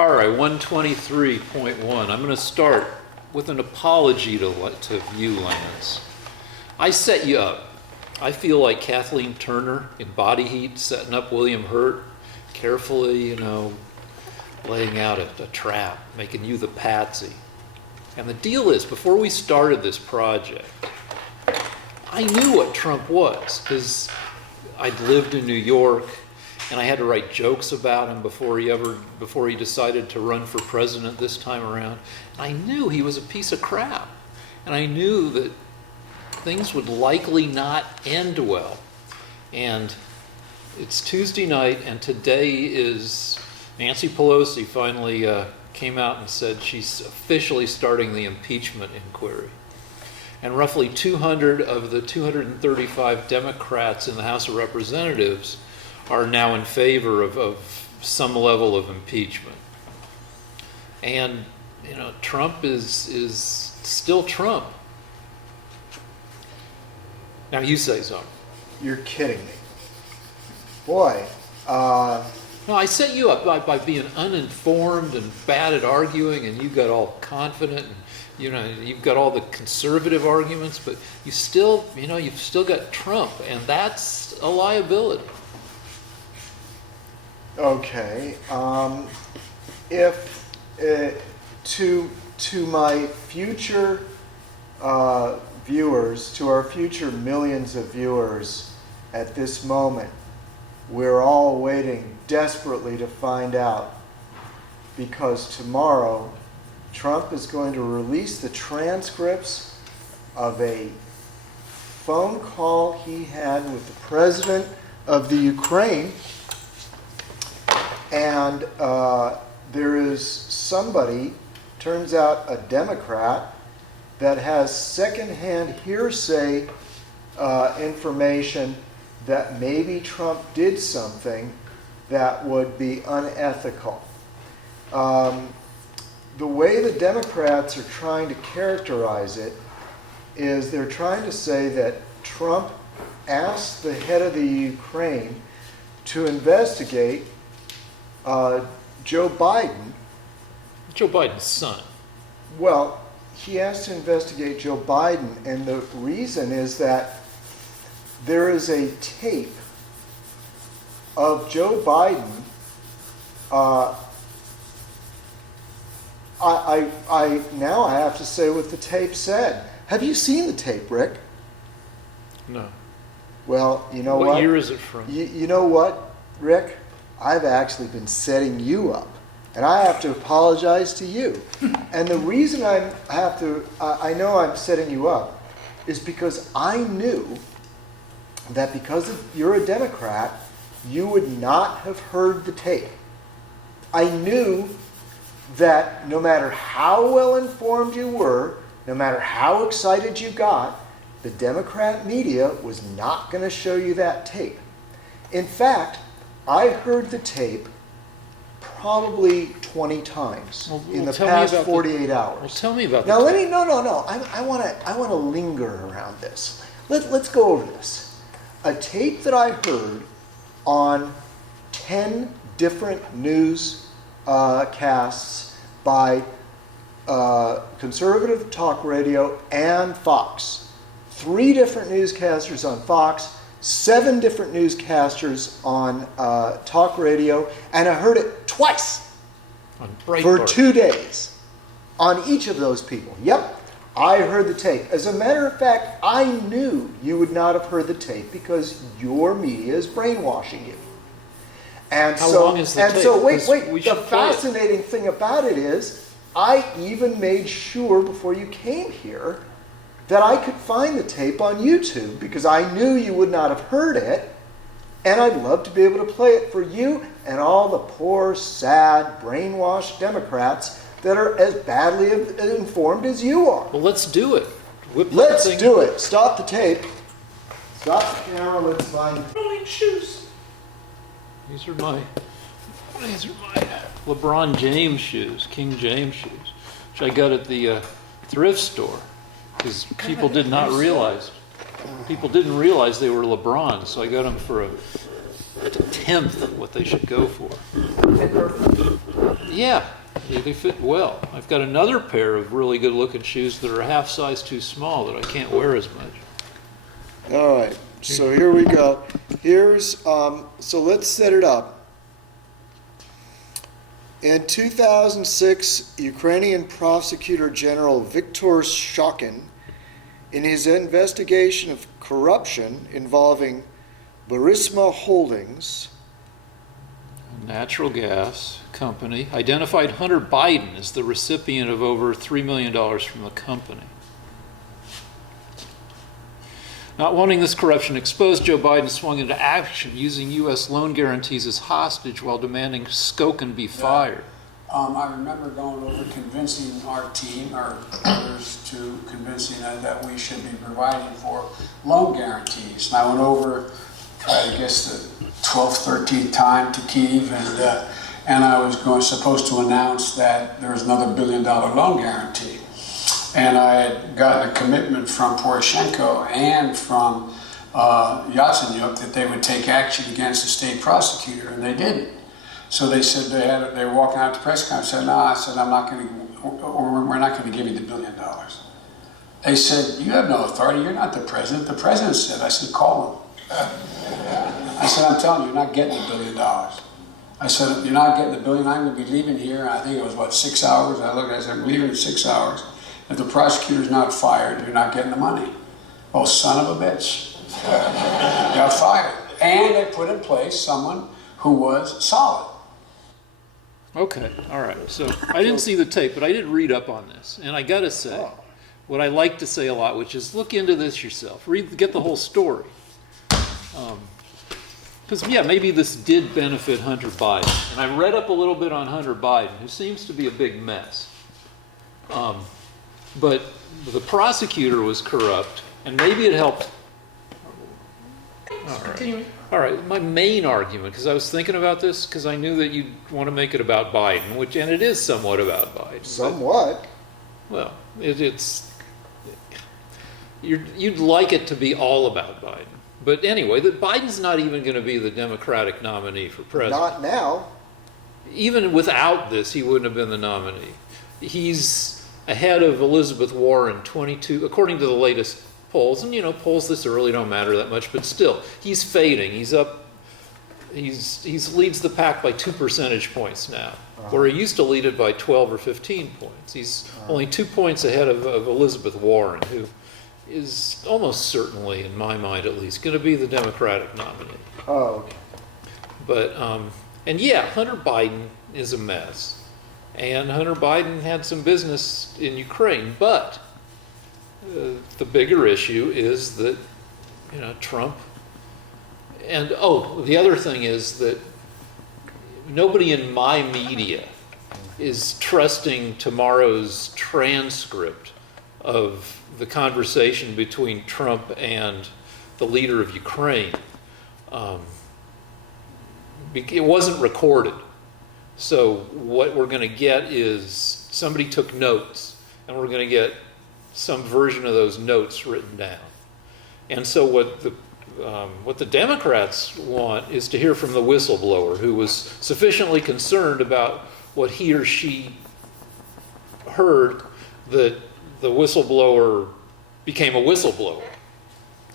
All right, 123.1. I'm going to start with an apology to Viewlands. I set you up. I feel like Kathleen Turner in Body Heat setting up William Hurt, carefully, laying out a trap, making you the patsy. And the deal is, before we started this project, I knew what Trump was, because I'd lived in New York, and I had to write jokes about him before he decided to run for president this time around. And I knew he was a piece of crap. And I knew that things would likely not end well. And it's Tuesday night, and today is Nancy Pelosi finally came out and said she's officially starting the impeachment inquiry. And roughly 200 of the 235 Democrats in the House of Representatives are now in favor of some level of impeachment. And, Trump is still Trump. Now you say something. You're kidding me. Boy. No, I set you up by being uninformed and bad at arguing, and you got all confident, and you've got all the conservative arguments, but you still, you've still got Trump, and that's a liability. Okay. If to my future viewers, to our future millions of viewers at this moment, we're all waiting desperately to find out, because tomorrow Trump is going to release the transcripts of a phone call he had with the president of the Ukraine. And there is somebody, turns out a Democrat, that has secondhand hearsay information that maybe Trump did something that would be unethical. The way the Democrats are trying to characterize it is they're trying to say that Trump asked the head of the Ukraine to investigate Joe Biden. Joe Biden's son. Well, he asked to investigate Joe Biden, and the reason is that there is a tape of Joe Biden. I now have to say what the tape said. Have you seen the tape, Rick? No. Well, you know what? What year is it from? You know what, Rick? I've actually been setting you up, and I have to apologize to you. And the reason I know I'm setting you up is because I knew that because you're a Democrat, you would not have heard the tape. I knew that no matter how well informed you were, no matter how excited you got, the Democrat media was not going to show you that tape. In fact, I heard the tape probably 20 times in the past 48 hours. Well, tell me about now. I want to linger around this. Let's go over this. A tape that I heard on 10 different news casts by conservative talk radio and Fox. 3 different newscasters on Fox, 7 different newscasters on talk radio, and I heard it twice for 2 days on each of those people. Yep, I heard the tape. As a matter of fact, I knew you would not have heard the tape because your media is brainwashing you. And How long is the tape? So wait. The fascinating thing about it is, I even made sure before you came here that I could find the tape on YouTube because I knew you would not have heard it, and I'd love to be able to play it for you and all the poor, sad, brainwashed Democrats that are as badly informed as you are. Well, let's do it. Let's do it. Stop the tape. Stop the camera. Let's find rolling shoes. These are my LeBron James shoes, King James shoes, which I got at the thrift store. Because people did not realize. People didn't realize they were LeBron, so I got them for tenth of what they should go for. Yeah, they fit well. I've got another pair of really good-looking shoes that are a half size too small that I can't wear as much. All right, so here we go. So let's set it up. In 2006, Ukrainian Prosecutor General Viktor Shokin, in his investigation of corruption involving Burisma Holdings, A natural gas company, identified Hunter Biden as the recipient of over $3 million from the company. Not wanting this corruption exposed, Joe Biden swung into action, using U.S. loan guarantees as hostage while demanding Skokin be fired. I remember going over convincing our team, or others, to convincing that we should be providing for loan guarantees. And I went over, I guess, the 12th, 13th time to Kyiv, and I was supposed to announce that there was another $1 billion loan guarantee. And I had gotten a commitment from Poroshenko and from Yatsenyuk that they would take action against the state prosecutor, and they didn't. So they said they were walking out to the press conference. I said, "No," I said, "I'm not going to, or we're not going to give you the $1 billion." They said, "You have no authority. You're not the president." The president said. I said, "Call him." I said, "I'm telling you, you're not getting the $1 billion." I said, "You're not getting the $1 billion. I'm going to be leaving here." And I think it was 6 hours. I looked. I said, "I'm leaving in 6 hours. If the prosecutor's not fired, you're not getting the money." Oh, son of a bitch. Got fired. And they put in place someone who was solid. Okay, all right. So I didn't see the tape, but I did read up on this. And I got to say, what I like to say a lot, which is look into this yourself. Get the whole story. Because, yeah, maybe this did benefit Hunter Biden. And I read up a little bit on Hunter Biden, who seems to be a big mess. But the prosecutor was corrupt, and maybe it helped. All right, my main argument, because I was thinking about this, because I knew that you'd want to make it about Biden, and it is somewhat about Biden. somewhat. Well, you'd like it to be all about Biden. But anyway, Biden's not even going to be the Democratic nominee for president. Not now. Even without this, he wouldn't have been the nominee. He's ahead of Elizabeth Warren 22, according to the latest polls. And polls this early don't matter that much, but still, he's fading. He's up. He's leads the pack by 2 percentage points now, where he used to lead it by 12 or 15 points. He's only 2 points ahead of Elizabeth Warren, who is almost certainly, in my mind at least, going to be the Democratic nominee. Oh, okay. But, and yeah, Hunter Biden is a mess. And Hunter Biden had some business in Ukraine. But the bigger issue is that, Trump. And, the other thing is that nobody in my media is trusting tomorrow's transcript of the conversation between Trump and the leader of Ukraine. It wasn't recorded. So what we're going to get is somebody took notes, and we're going to get some version of those notes written down. And so what the Democrats want is to hear from the whistleblower, who was sufficiently concerned about what he or she heard that the whistleblower became a whistleblower.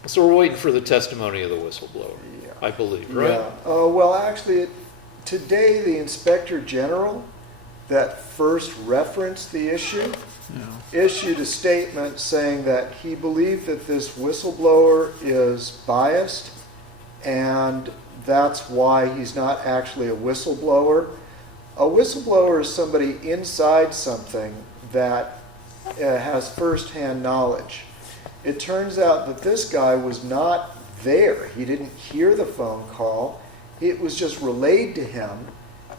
So we're waiting for the testimony of the whistleblower, I believe, right? Yeah. Well, actually, today the Inspector General that first referenced the issue issued a statement saying that he believed that this whistleblower is biased, and that's why he's not actually a whistleblower. A whistleblower is somebody inside something that has firsthand knowledge. It turns out that this guy was not there. He didn't hear the phone call. It was just relayed to him.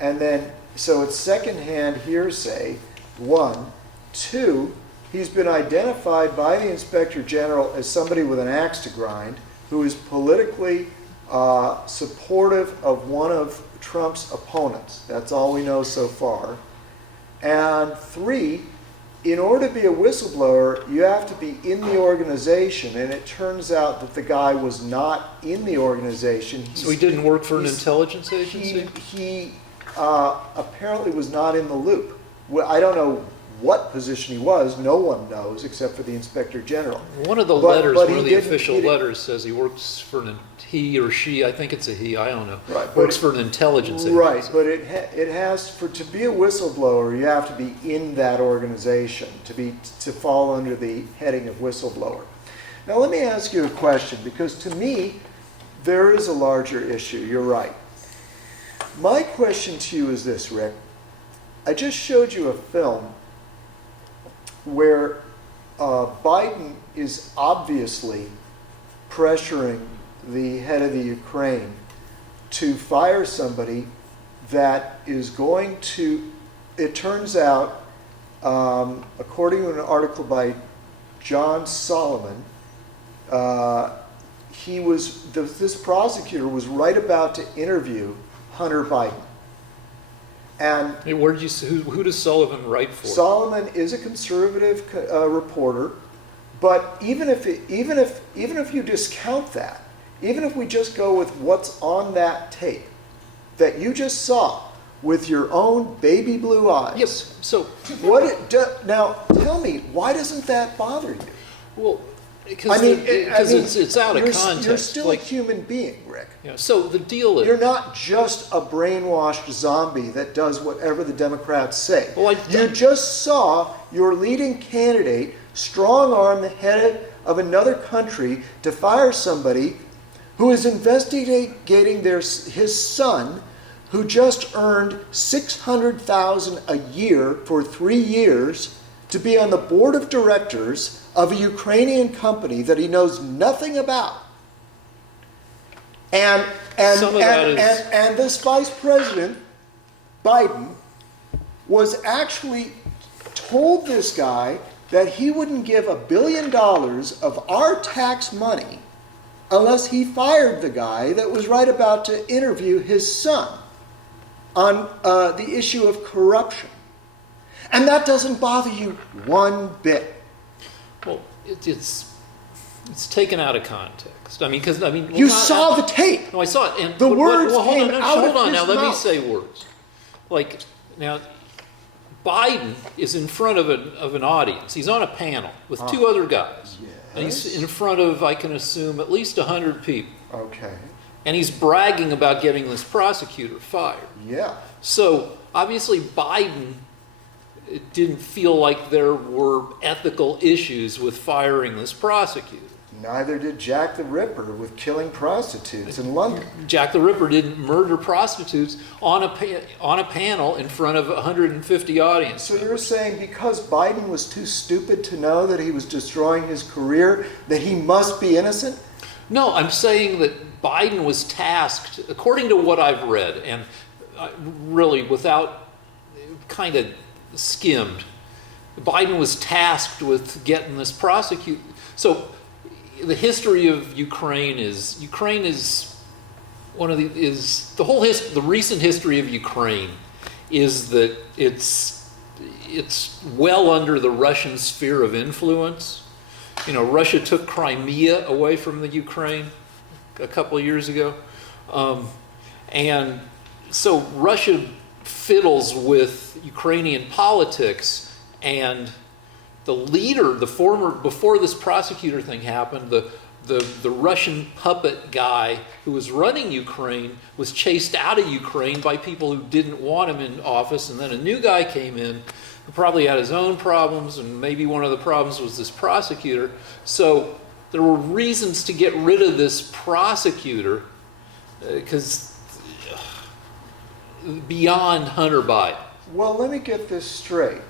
And then, so it's secondhand hearsay, 1. 2, he's been identified by the Inspector General as somebody with an axe to grind who is politically supportive of one of Trump's opponents. That's all we know so far. And 3, in order to be a whistleblower, you have to be in the organization, and it turns out that the guy was not in the organization. So he didn't work for an he's- intelligence agency? He apparently was not in the loop. Well, I don't know what position he was. No one knows except for the inspector general. One of the But- letters, but one he of the didn't- official he didn't- letters says he works for he or she, I think it's a he, I don't know, Right, but works it- for an intelligence agency. Right, but it has to be a whistleblower. You have to be in that organization to fall under the heading of whistleblower. Now let me ask you a question, because to me there is a larger issue. You're right. My question to you is this, Rick. I just showed you a film where Biden is obviously pressuring the head of the Ukraine to fire somebody that is going to, it turns out, according to an article by John Solomon, this prosecutor was right about to interview Hunter Biden. And Hey, where did you who does Sullivan write for? Solomon is a conservative reporter, but even if you discount that, even if we just go with what's on that tape that you just saw with your own baby blue eyes, Yes. So, now tell me, why doesn't that bother you? well, because it's out of context. You're still like, a human being, Rick. so the deal is, You're not just a brainwashed zombie that does whatever the Democrats say. Well, You just saw your leading candidate strong-arm the head of another country to fire somebody who is investigating his son, who just earned $600,000 a year for 3 years to be on the board of directors of a Ukrainian company that he knows nothing about. And Some of that is- this vice president, Biden, was actually told this guy that he wouldn't give $1 billion of our tax money unless he fired the guy that was right about to interview his son on the issue of corruption. And that doesn't bother you one bit. well, it's taken out of context. I mean, You saw the tape. No, I saw it. And The words hold came on, no, out hold of on. his Now let me mouth. say words. Like now, Biden is in front of an audience. He's on a panel with two other guys. And he's in front of, I can assume, at least 100 people. Okay. And he's bragging about getting this prosecutor fired. Yeah. So obviously Biden didn't feel like there were ethical issues with firing this prosecutor. Neither did Jack the Ripper with killing prostitutes in London. Jack the Ripper didn't murder prostitutes on a panel in front of 150 audience So you're members. saying because Biden was too stupid to know that he was destroying his career, that he must be innocent? No, I'm saying that Biden was tasked, according to what I've read, and really without kind of skimmed, Biden was tasked with getting this prosecuted. So the history of Ukraine is one of the recent history of Ukraine is that it's well under the Russian sphere of influence. You know, Russia took Crimea away from the Ukraine a couple of years ago, and so Russia fiddles with Ukrainian politics, and the leader, before this prosecutor thing happened, the Russian puppet guy who was running Ukraine was chased out of Ukraine by people who didn't want him in office, and then a new guy came in who probably had his own problems, and maybe one of the problems was this prosecutor. So there were reasons to get rid of this prosecutor, because beyond Hunter Biden. Well, let me get this straight.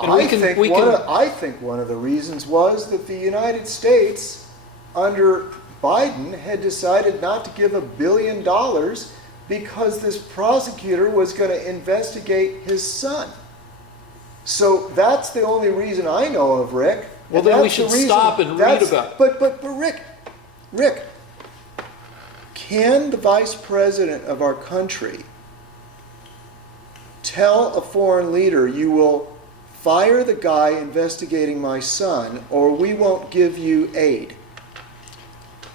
And I think one of the reasons was that the United States, under Biden, had decided not to give $1 billion because this prosecutor was going to investigate his son. So that's the only reason I know of, Rick. Well, And then we that's the should reason- stop and read that's- about it. But Rick, can the vice president of our country tell a foreign leader you will fire the guy investigating my son, or we won't give you aid.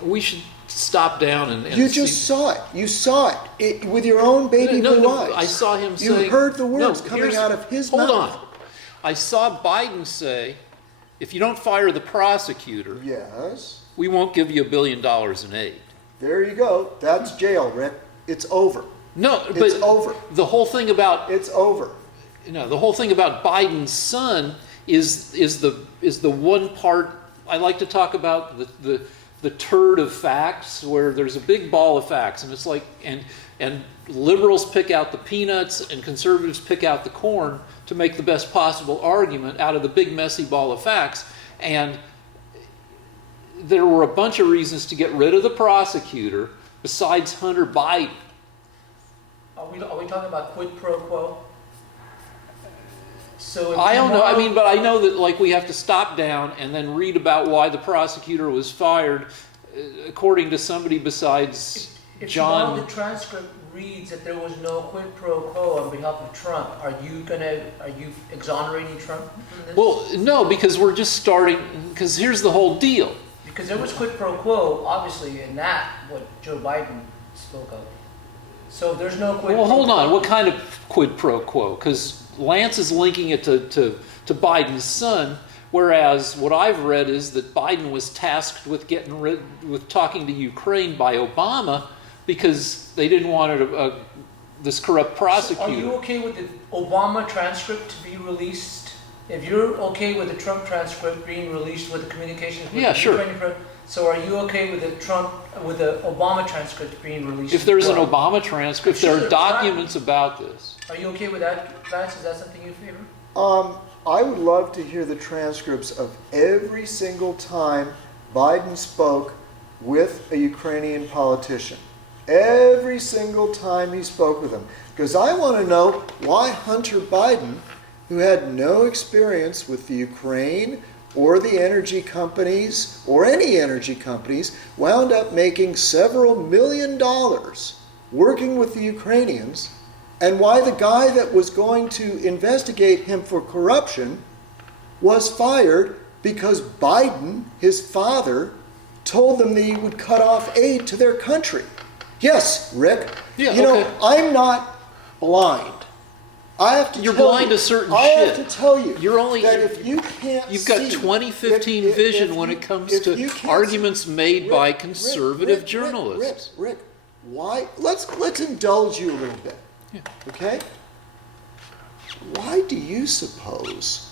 We should stop down and You see. just saw it. You saw it with your own baby blue eyes. I saw him You saying. heard the words No, coming here's- out of his hold mouth. on. I saw Biden say, if you don't fire the prosecutor, Yes. we won't give you $1 billion in aid. There you go. That's jail, Rick. It's over. No, It's but over. the whole thing about It's over. the whole thing about Biden's son is the one part I like to talk about, the turd of facts, where there's a big ball of facts, and it's like and liberals pick out the peanuts and conservatives pick out the corn to make the best possible argument out of the big messy ball of facts. And there were a bunch of reasons to get rid of the prosecutor besides Hunter Biden. Are we talking about quid pro quo? So if I don't know. I tomorrow- mean, but I know that like we have to stop down and then read about why the prosecutor was fired, according to somebody besides if tomorrow John. the transcript reads that there was no quid pro quo on behalf of Trump, are you exonerating Trump from this? Well, no, because we're just starting. Because here's the whole deal. Because there was quid pro quo, obviously, in that what Joe Biden spoke of. So there's no quid Well, pro hold quo. on. What kind of quid pro quo? Because Lance is linking it to Biden's son, whereas what I've read is that Biden was tasked with with talking to Ukraine by Obama because they didn't want this corrupt prosecutor. Are you okay with the Obama transcript to be released? If you're okay with the Trump transcript being released with the communications with Yeah, the sure. Ukrainian president, so are you okay with the Obama transcript being released? If there's as an well? Obama transcript, there Sure, are documents about this. Are you okay with that, Vance? Is that something you favor? I would love to hear the transcripts of every single time Biden spoke with a Ukrainian politician. Every single time he spoke with them. Because I want to know why Hunter Biden, who had no experience with the Ukraine or the energy companies or any energy companies, wound up making several $1 million working with the Ukrainians, and why the guy that was going to investigate him for corruption was fired because Biden, his father, told them that he would cut off aid to their country. Yes, Rick. Yeah, you know, okay. I'm not blind. I have to You're tell blind you, to certain I shit. have to tell you You're only- that if you can't You've got see, 2015 if vision when you- it comes if you to can't arguments see- made Rick, by Rick, conservative Rick, journalists. Rick, why? Let's indulge you a little bit. Yeah. Okay? Why do you suppose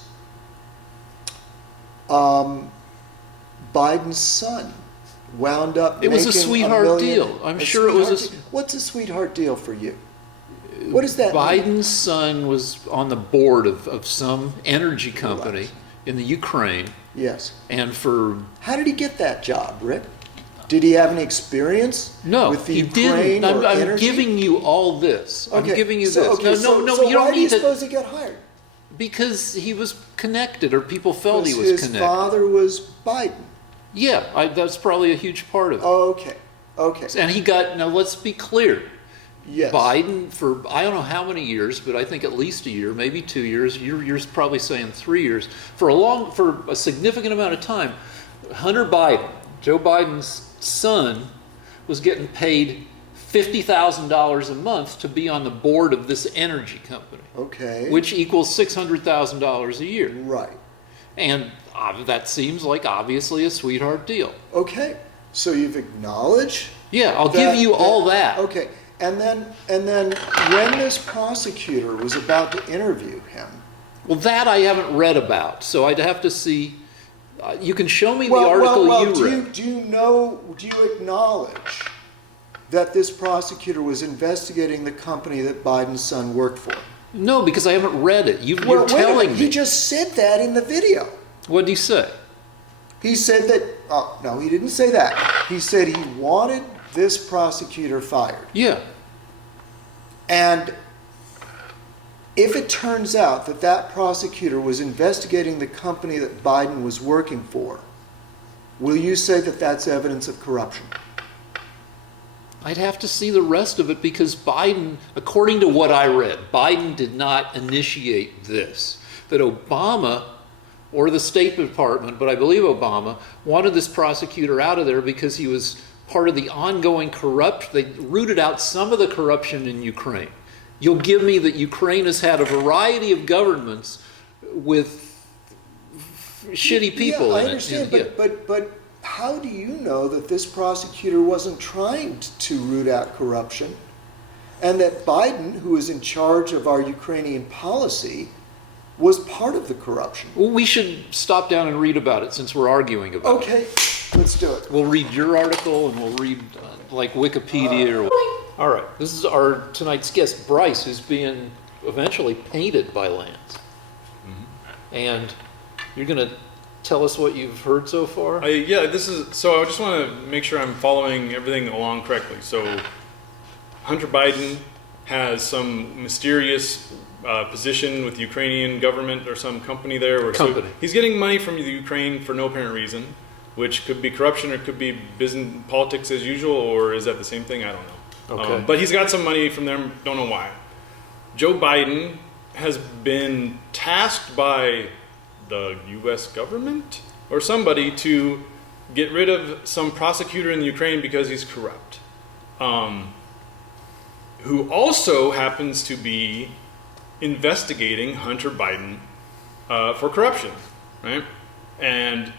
Biden's son wound up It was a making sweetheart $1 million deal. I'm sure it was sweetheart deal? What's a sweetheart deal for you? What does that mean? Biden's son was on the board of some energy company Right. in the Ukraine, Yes. and for How did he get that job, Rick? Did he have any experience no, with the he Ukraine didn't. or I'm energy? giving you all this. I'm Okay, giving you so- this. okay, No, so- no, so you don't why do you need to. suppose he got hired? Because he was connected, or people felt he Because was his connected. father was Biden. Yeah, that's probably a huge part of it. Okay. Okay. And he got. Now let's be clear. Yes. Biden for I don't know how many years, but I think at least a year, maybe 2 years. You're probably saying 3 years. For a significant amount of time, Hunter Biden, Joe Biden's son, was getting paid $50,000 a month to be on the board of this energy company, Okay. which equals $600,000 a year. Right. And that seems like obviously a sweetheart deal. Okay. So you've acknowledged. Yeah, I'll give you all that. Okay. And then when this prosecutor was about to interview him. Well, that I haven't read about, so I'd have to see. You can show me the article you read. Do you acknowledge that this prosecutor was investigating the company that Biden's son worked for? No, because I haven't read it. You're Well, wait a telling minute. me. He just said that in the video. What did he say? He said that, no, he didn't say that. He said he wanted this prosecutor fired. Yeah. And if it turns out that that prosecutor was investigating the company that Biden was working for, will you say that that's evidence of corruption? I'd have to see the rest of it because Biden, according to what I read, Biden did not initiate this. that Obama or the State Department, but I believe Obama, wanted this prosecutor out of there because he was part of the ongoing corruption. They rooted out some of the corruption in Ukraine. You'll give me that Ukraine has had a variety of governments with shitty people Yeah, I in understand, it. but how do you know that this prosecutor wasn't trying to root out corruption, and that Biden, who is in charge of our Ukrainian policy, was part of the corruption? Well, we should stop down and read about it since we're arguing about it. Okay, let's do it. We'll read your article and we'll read like Wikipedia. All right, this is our tonight's guest, Bryce, who's being eventually painted by Lance. And you're going to tell us what you've heard so far? Yeah, this is, so I just want to make sure I'm following everything along correctly. So Hunter Biden has some mysterious position with the Ukrainian government or some company there. Or Company. So he's getting money from the Ukraine for no apparent reason, which could be corruption or could be business politics as usual, or is that the same thing? I don't know. Okay. But he's got some money from them, don't know why. Joe Biden has been tasked by the U.S. government or somebody to get rid of some prosecutor in the Ukraine because he's corrupt, who also happens to be investigating Hunter Biden for corruption, right? And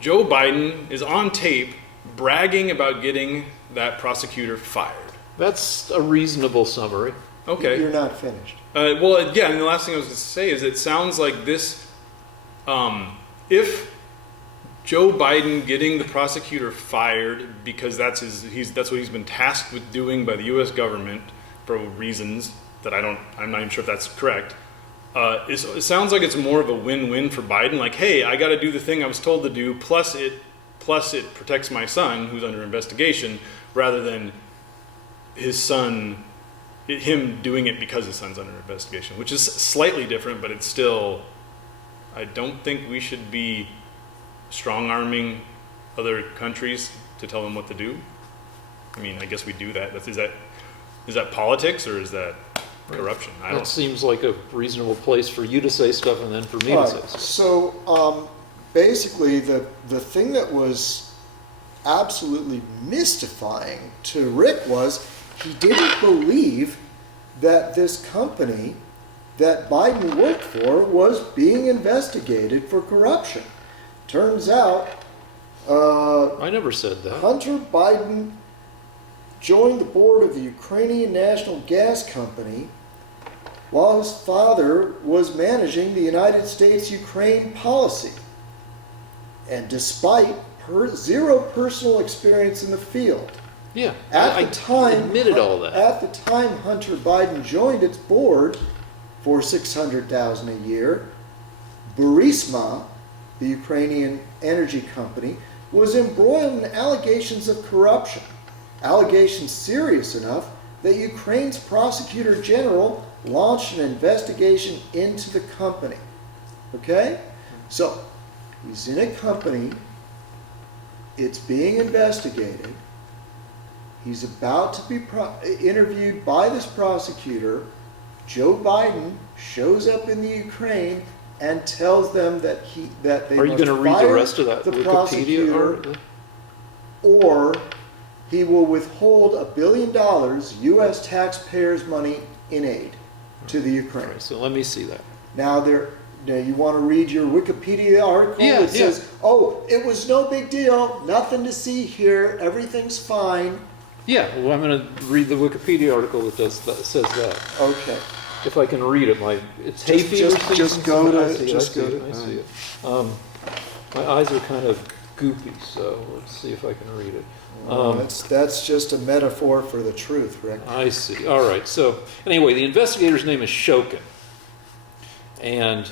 Joe Biden is on tape bragging about getting that prosecutor fired. That's a reasonable summary. Okay. You're not finished. Well, yeah, and the last thing I was going to say is it sounds like this, if Joe Biden getting the prosecutor fired because that's what he's been tasked with doing by the U.S. government for reasons that I'm not even sure if that's correct. It sounds like it's more of a win-win for Biden. Like, hey, I got to do the thing I was told to do, plus it protects my son who's under investigation, rather than him doing it because his son's under investigation, which is slightly different, but it's still, I don't think we should be strong-arming other countries to tell them what to do. I mean, I guess we do that. Is that politics or is that corruption? I That don't. seems like a reasonable place for you to say stuff and then for me All to say right, stuff. so basically the thing that was absolutely mystifying to Rick was he didn't believe that this company that Biden worked for was being investigated for corruption. Turns out I never said that. Hunter Biden joined the board of the Ukrainian National Gas Company while his father was managing the United States-Ukraine policy. And despite zero personal experience in the field, Yeah, at I the time, admitted all that. At the time Hunter Biden joined its board for $600,000 a year, Burisma, the Ukrainian energy company, was embroiled in allegations of corruption. Allegations serious enough that Ukraine's prosecutor general launched an investigation into the company. Okay? So, he's in a company, it's being investigated, he's about to be interviewed by this prosecutor. Joe Biden shows up in the Ukraine and tells them that they Are you must going to read the fire rest of that the Wikipedia prosecutor, article? or he will withhold $1 billion U.S. taxpayers' money in aid to the Ukraine. All right, so let me see that. Now you want to read your Wikipedia article Yeah, that says, "Oh, it was no big deal, nothing to see here, everything's fine." Yeah, well, I'm going to read the Wikipedia article that says that. Okay. If I can read it, it's hay fever season. just go to- I see it, just I go see to- it, I see it. My eyes are kind of goopy, so let's see if I can read it. That's just a metaphor for the truth, Rick. I see. All right. So anyway, the investigator's name is Shokin, and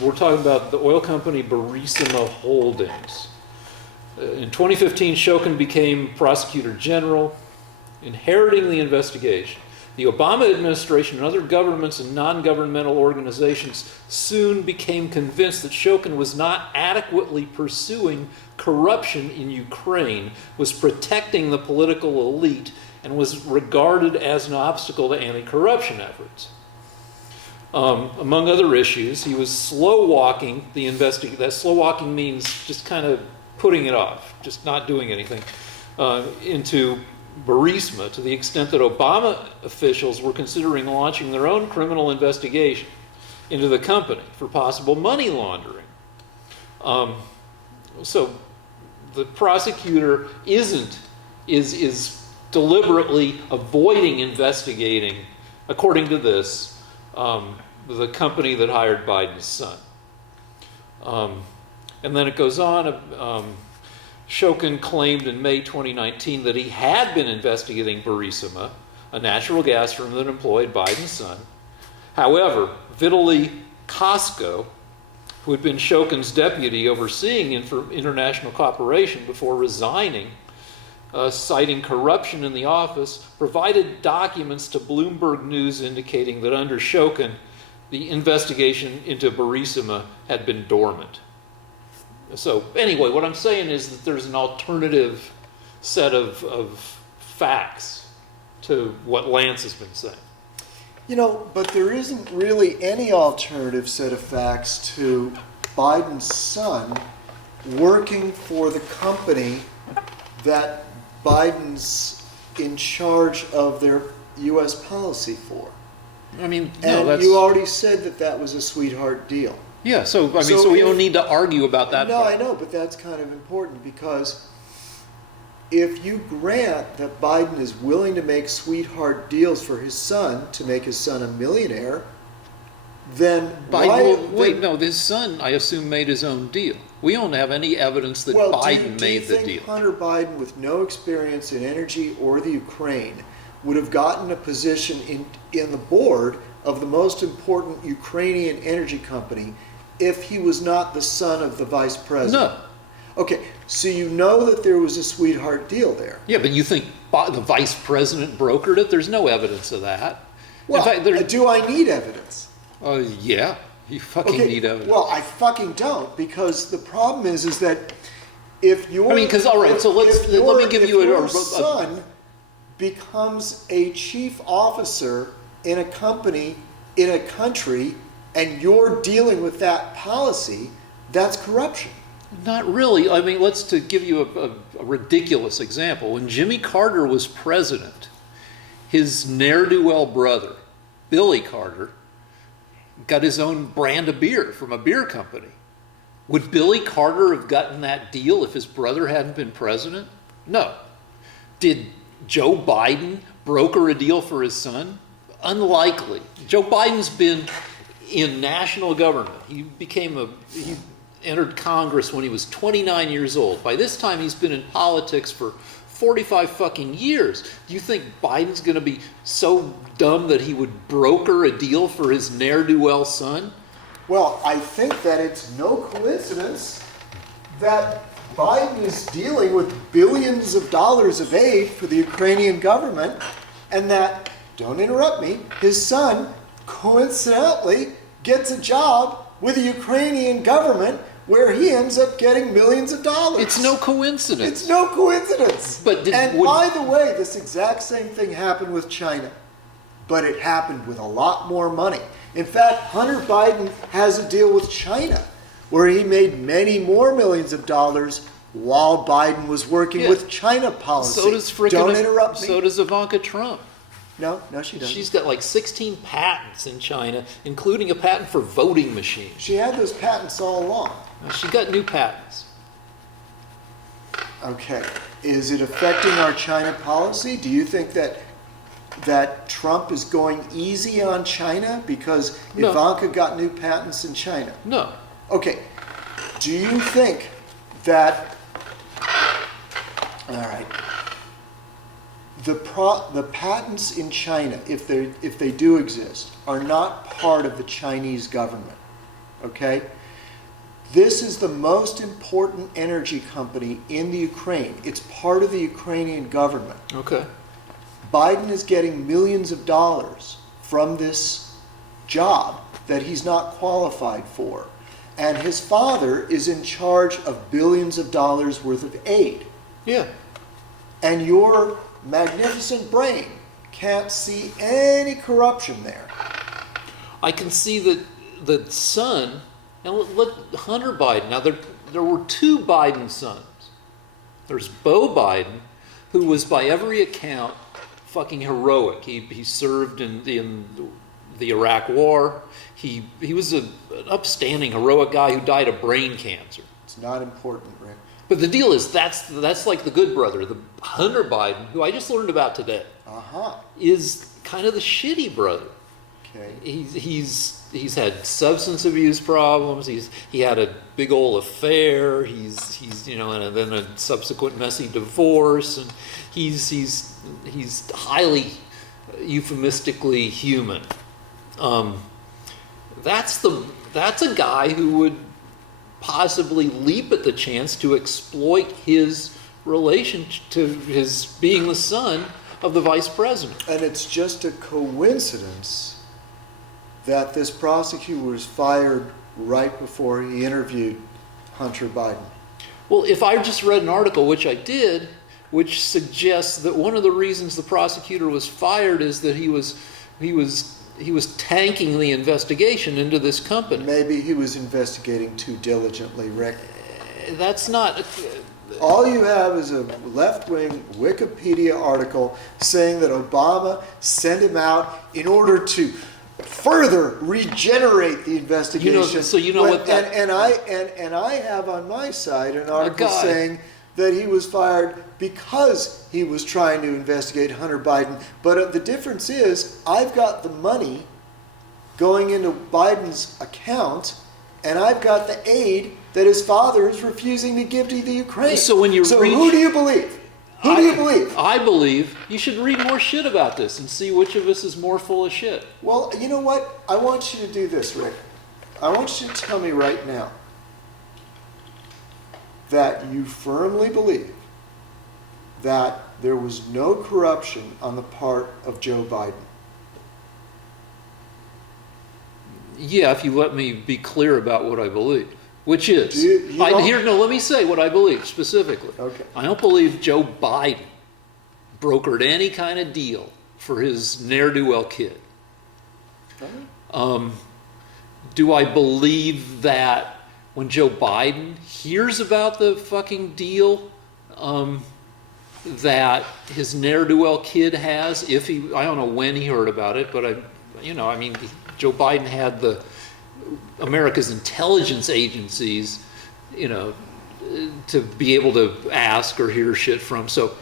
we're talking about the oil company Burisma Holdings. In 2015, Shokin became prosecutor general, inheriting the investigation. The Obama administration and other governments and non-governmental organizations soon became convinced that Shokin was not adequately pursuing corruption in Ukraine, was protecting the political elite, and was regarded as an obstacle to anti-corruption efforts. Among other issues, he was slow-walking the investigation. That slow-walking means just kind of putting it off, just not doing anything, into Burisma, to the extent that Obama officials were considering launching their own criminal investigation into the company for possible money laundering. So the prosecutor is deliberately avoiding investigating, according to this, the company that hired Biden's son. And then it goes on. Shokin claimed in May 2019 that he had been investigating Burisma, a natural gas firm that employed Biden's son. However, Vitaly Kosko, who had been Shokin's deputy overseeing international cooperation before resigning, citing corruption in the office, provided documents to Bloomberg News indicating that under Shokin, the investigation into Burisma had been dormant. So anyway, what I'm saying is that there's an alternative set of facts to what Lance has been saying. You know, but there isn't really any alternative set of facts to Biden's son working for the company that Biden's in charge of their U.S. policy for. I mean, no, And that's... you already said that that was a sweetheart deal. Yeah, so we So don't if- need to argue about that No, part. I know, but that's kind of important because if you grant that Biden is willing to make sweetheart deals for his son to make his son a millionaire, then His son, I assume, made his own deal. We don't have any evidence that Biden made the deal. Do you think Hunter Biden, with no experience in energy or the Ukraine, would have gotten a position in the board of the most important Ukrainian energy company if he was not the son of the vice president? No. Okay, so you know that there was a sweetheart deal there. Yeah, but you think the vice president brokered it? There's no evidence of that. Well, In fact, do I need evidence? yeah, you fucking need evidence. Well, I fucking don't, because the problem is that if your I mean, 'cause, all right, so let me give you your son becomes a chief officer in a company in a country, and you're dealing with that policy, that's corruption. Not really. I mean, to give you a ridiculous example. When Jimmy Carter was president, his ne'er-do-well brother, Billy Carter, got his own brand of beer from a beer company. Would Billy Carter have gotten that deal if his brother hadn't been president? No. Did Joe Biden broker a deal for his son? Unlikely. Joe Biden's been in national government. He entered Congress when he was 29 years old. By this time, he's been in politics for 45 fucking years. Do you think Biden's going to be so dumb that he would broker a deal for his ne'er-do-well son? Well, I think that it's no coincidence that Biden is dealing with billions of dollars of aid for the Ukrainian government, and that, don't interrupt me, his son coincidentally gets a job with the Ukrainian government where he ends up getting millions of dollars. It's no coincidence. It's no coincidence. But by the way, this exact same thing happened with China, but it happened with a lot more money. In fact, Hunter Biden has a deal with China where he made many more millions of dollars while Biden was working with China policy. So does Don't interrupt me. So does Ivanka Trump. No, she doesn't. She's got like 16 patents in China, including a patent for voting machines. She had those patents all along. She got new patents. Okay. Is it affecting our China policy? Do you think that Trump is going easy on China because No. Ivanka got new patents in China? No. Okay. Do you think that... All right. The patents in China, if they do exist, are not part of the Chinese government. Okay? This is the most important energy company in the Ukraine. It's part of the Ukrainian government. Okay. Biden is getting millions of dollars from this job that he's not qualified for. And his father is in charge of billions of dollars worth of aid. Yeah. And you're magnificent brain can't see any corruption there. I can see that the son, and let Hunter Biden, now there were two Biden sons. There's Beau Biden, who was by every account fucking heroic. He served in the Iraq War. He was an upstanding, heroic guy who died of brain cancer. It's not important, Rick. But the deal is that's like the good brother. The Hunter Biden, who I just learned about today, is kind of the shitty brother. Okay. He's had substance abuse problems. He had a big old affair. He's and then a subsequent messy divorce, and he's highly euphemistically human. That's a guy who would possibly leap at the chance to exploit his relation to his being the son of the vice president. And it's just a coincidence that this prosecutor was fired right before he interviewed Hunter Biden. Well, if I just read an article, which I did, which suggests that one of the reasons the prosecutor was fired is that he was tanking the investigation into this company. Maybe he was investigating too diligently, Rick. That's not. All you have is a left-wing Wikipedia article saying that Obama sent him out in order to further regenerate the investigation. And I have on my side an article saying that he was fired because he was trying to investigate Hunter Biden. But the difference is, I've got the money going into Biden's account, and I've got the aid that his father is refusing to give to the Ukraine. So when you who do you believe? Who do you believe? I believe you should read more shit about this and see which of us is more full of shit. Well, you know what? I want you to do this, Rick. I want you to tell me right now that you firmly believe that there was no corruption on the part of Joe Biden. Yeah, if you let me be clear about what I believe, which is, let me say what I believe specifically. Okay. I don't believe Joe Biden brokered any kind of deal for his ne'er-do-well kid. Do I believe that when Joe Biden hears about the fucking deal that his ne'er-do-well kid has, I don't know when he heard about it, but Joe Biden had America's intelligence agencies, to be able to ask or hear shit from. So,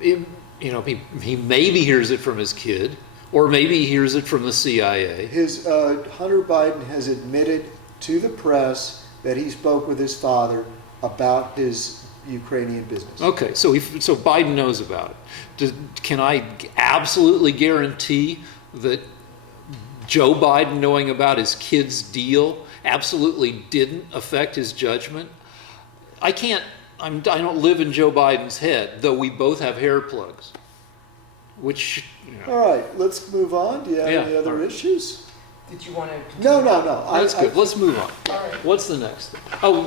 he maybe hears it from his kid, or maybe he hears it from the CIA. Hunter Biden has admitted to the press that he spoke with his father about his Ukrainian business. Okay, so Biden knows about it. Can I absolutely guarantee that Joe Biden knowing about his kid's deal absolutely didn't affect his judgment? I don't live in Joe Biden's head, though we both have hair plugs. Which, All right, let's move on. Do you have any other issues? Did you want to? No. That's good. Let's move on. All right. What's the next thing? Oh,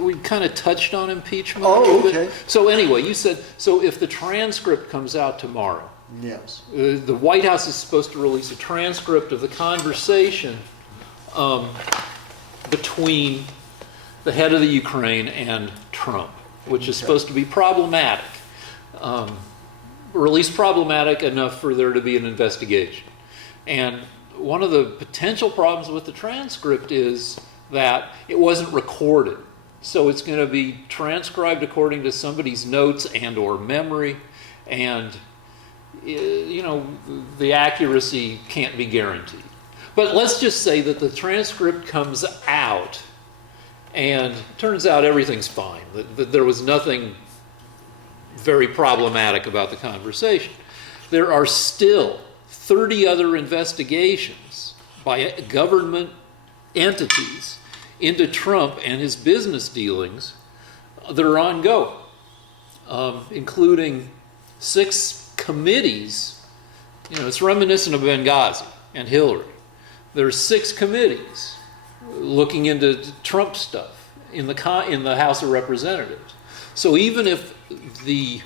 we kind of touched on impeachment. Oh, okay. So anyway, you said, so if the transcript comes out tomorrow, Yes. The White House is supposed to release a transcript of the conversation between the head of the Ukraine and Trump, which is supposed to be problematic. Or at least problematic enough for there to be an investigation. And one of the potential problems with the transcript is that it wasn't recorded. So it's going to be transcribed according to somebody's notes and or memory, and the accuracy can't be guaranteed. But let's just say that the transcript comes out and it turns out everything's fine, that there was nothing very problematic about the conversation. There are still 30 other investigations by government entities into Trump and his business dealings that are ongoing, including 6 committees. It's reminiscent of Benghazi and Hillary. There's 6 committees looking into Trump stuff in the House of Representatives. So even if the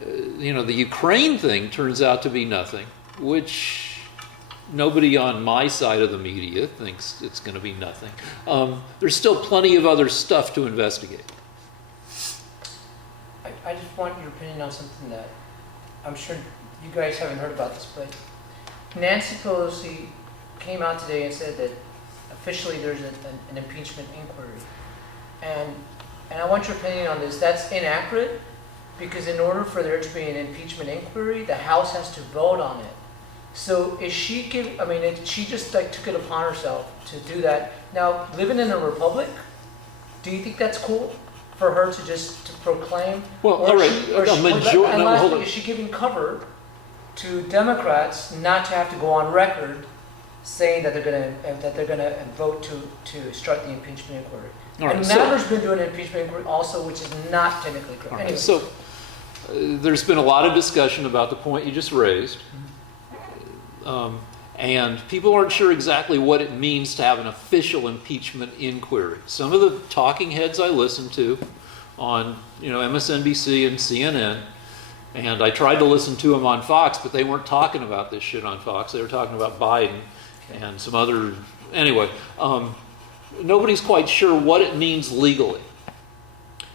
the Ukraine thing turns out to be nothing, which nobody on my side of the media thinks it's going to be nothing. There's still plenty of other stuff to investigate. I just want your opinion on something that I'm sure you guys haven't heard about this, but Nancy Pelosi came out today and said that officially there's an impeachment inquiry. And I want your opinion on this. That's inaccurate, because in order for there to be an impeachment inquiry, the House has to vote on it. So is she she just like took it upon herself to do that. Now, living in a republic, do you think that's cool for her to just to proclaim? Well, all right, And lastly, is she giving cover to Democrats not to have to go on record saying that they're gonna vote to start the impeachment inquiry? All right, and so- Nadler's been doing an impeachment inquiry also, which is not technically correct. All right, Anyway. so there's been a lot of discussion about the point you just raised. And people aren't sure exactly what it means to have an official impeachment inquiry. Some of the talking heads I listen to on MSNBC and CNN, and I tried to listen to them on Fox, but they weren't talking about this shit on Fox. They were talking about Biden and some other... Anyway, nobody's quite sure what it means legally.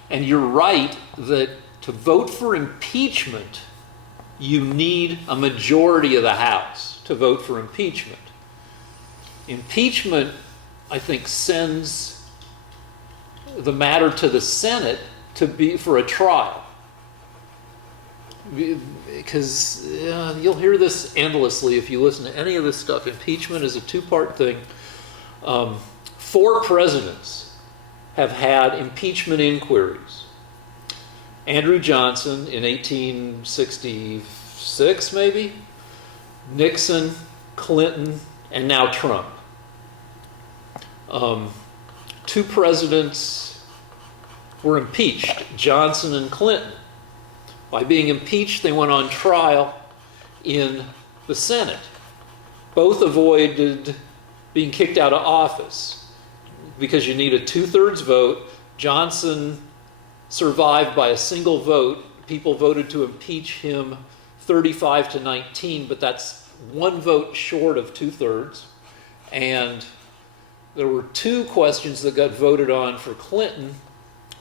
And you're right that to vote for impeachment, you need a majority of the House to vote for impeachment. Impeachment, I think, sends the matter to the Senate to be for a trial. Because you'll hear this endlessly if you listen to any of this stuff. Impeachment is a two-part thing. 4 presidents have had impeachment inquiries. Andrew Johnson in 1866, maybe. Nixon, Clinton, and now Trump. 2 presidents were impeached, Johnson and Clinton. By being impeached, they went on trial in the Senate. Both avoided being kicked out of office because you need a 2/3 vote. Johnson survived by a single vote. People voted to impeach him 35-19, but that's 1 vote short of 2/3. And there were 2 questions that got voted on for Clinton,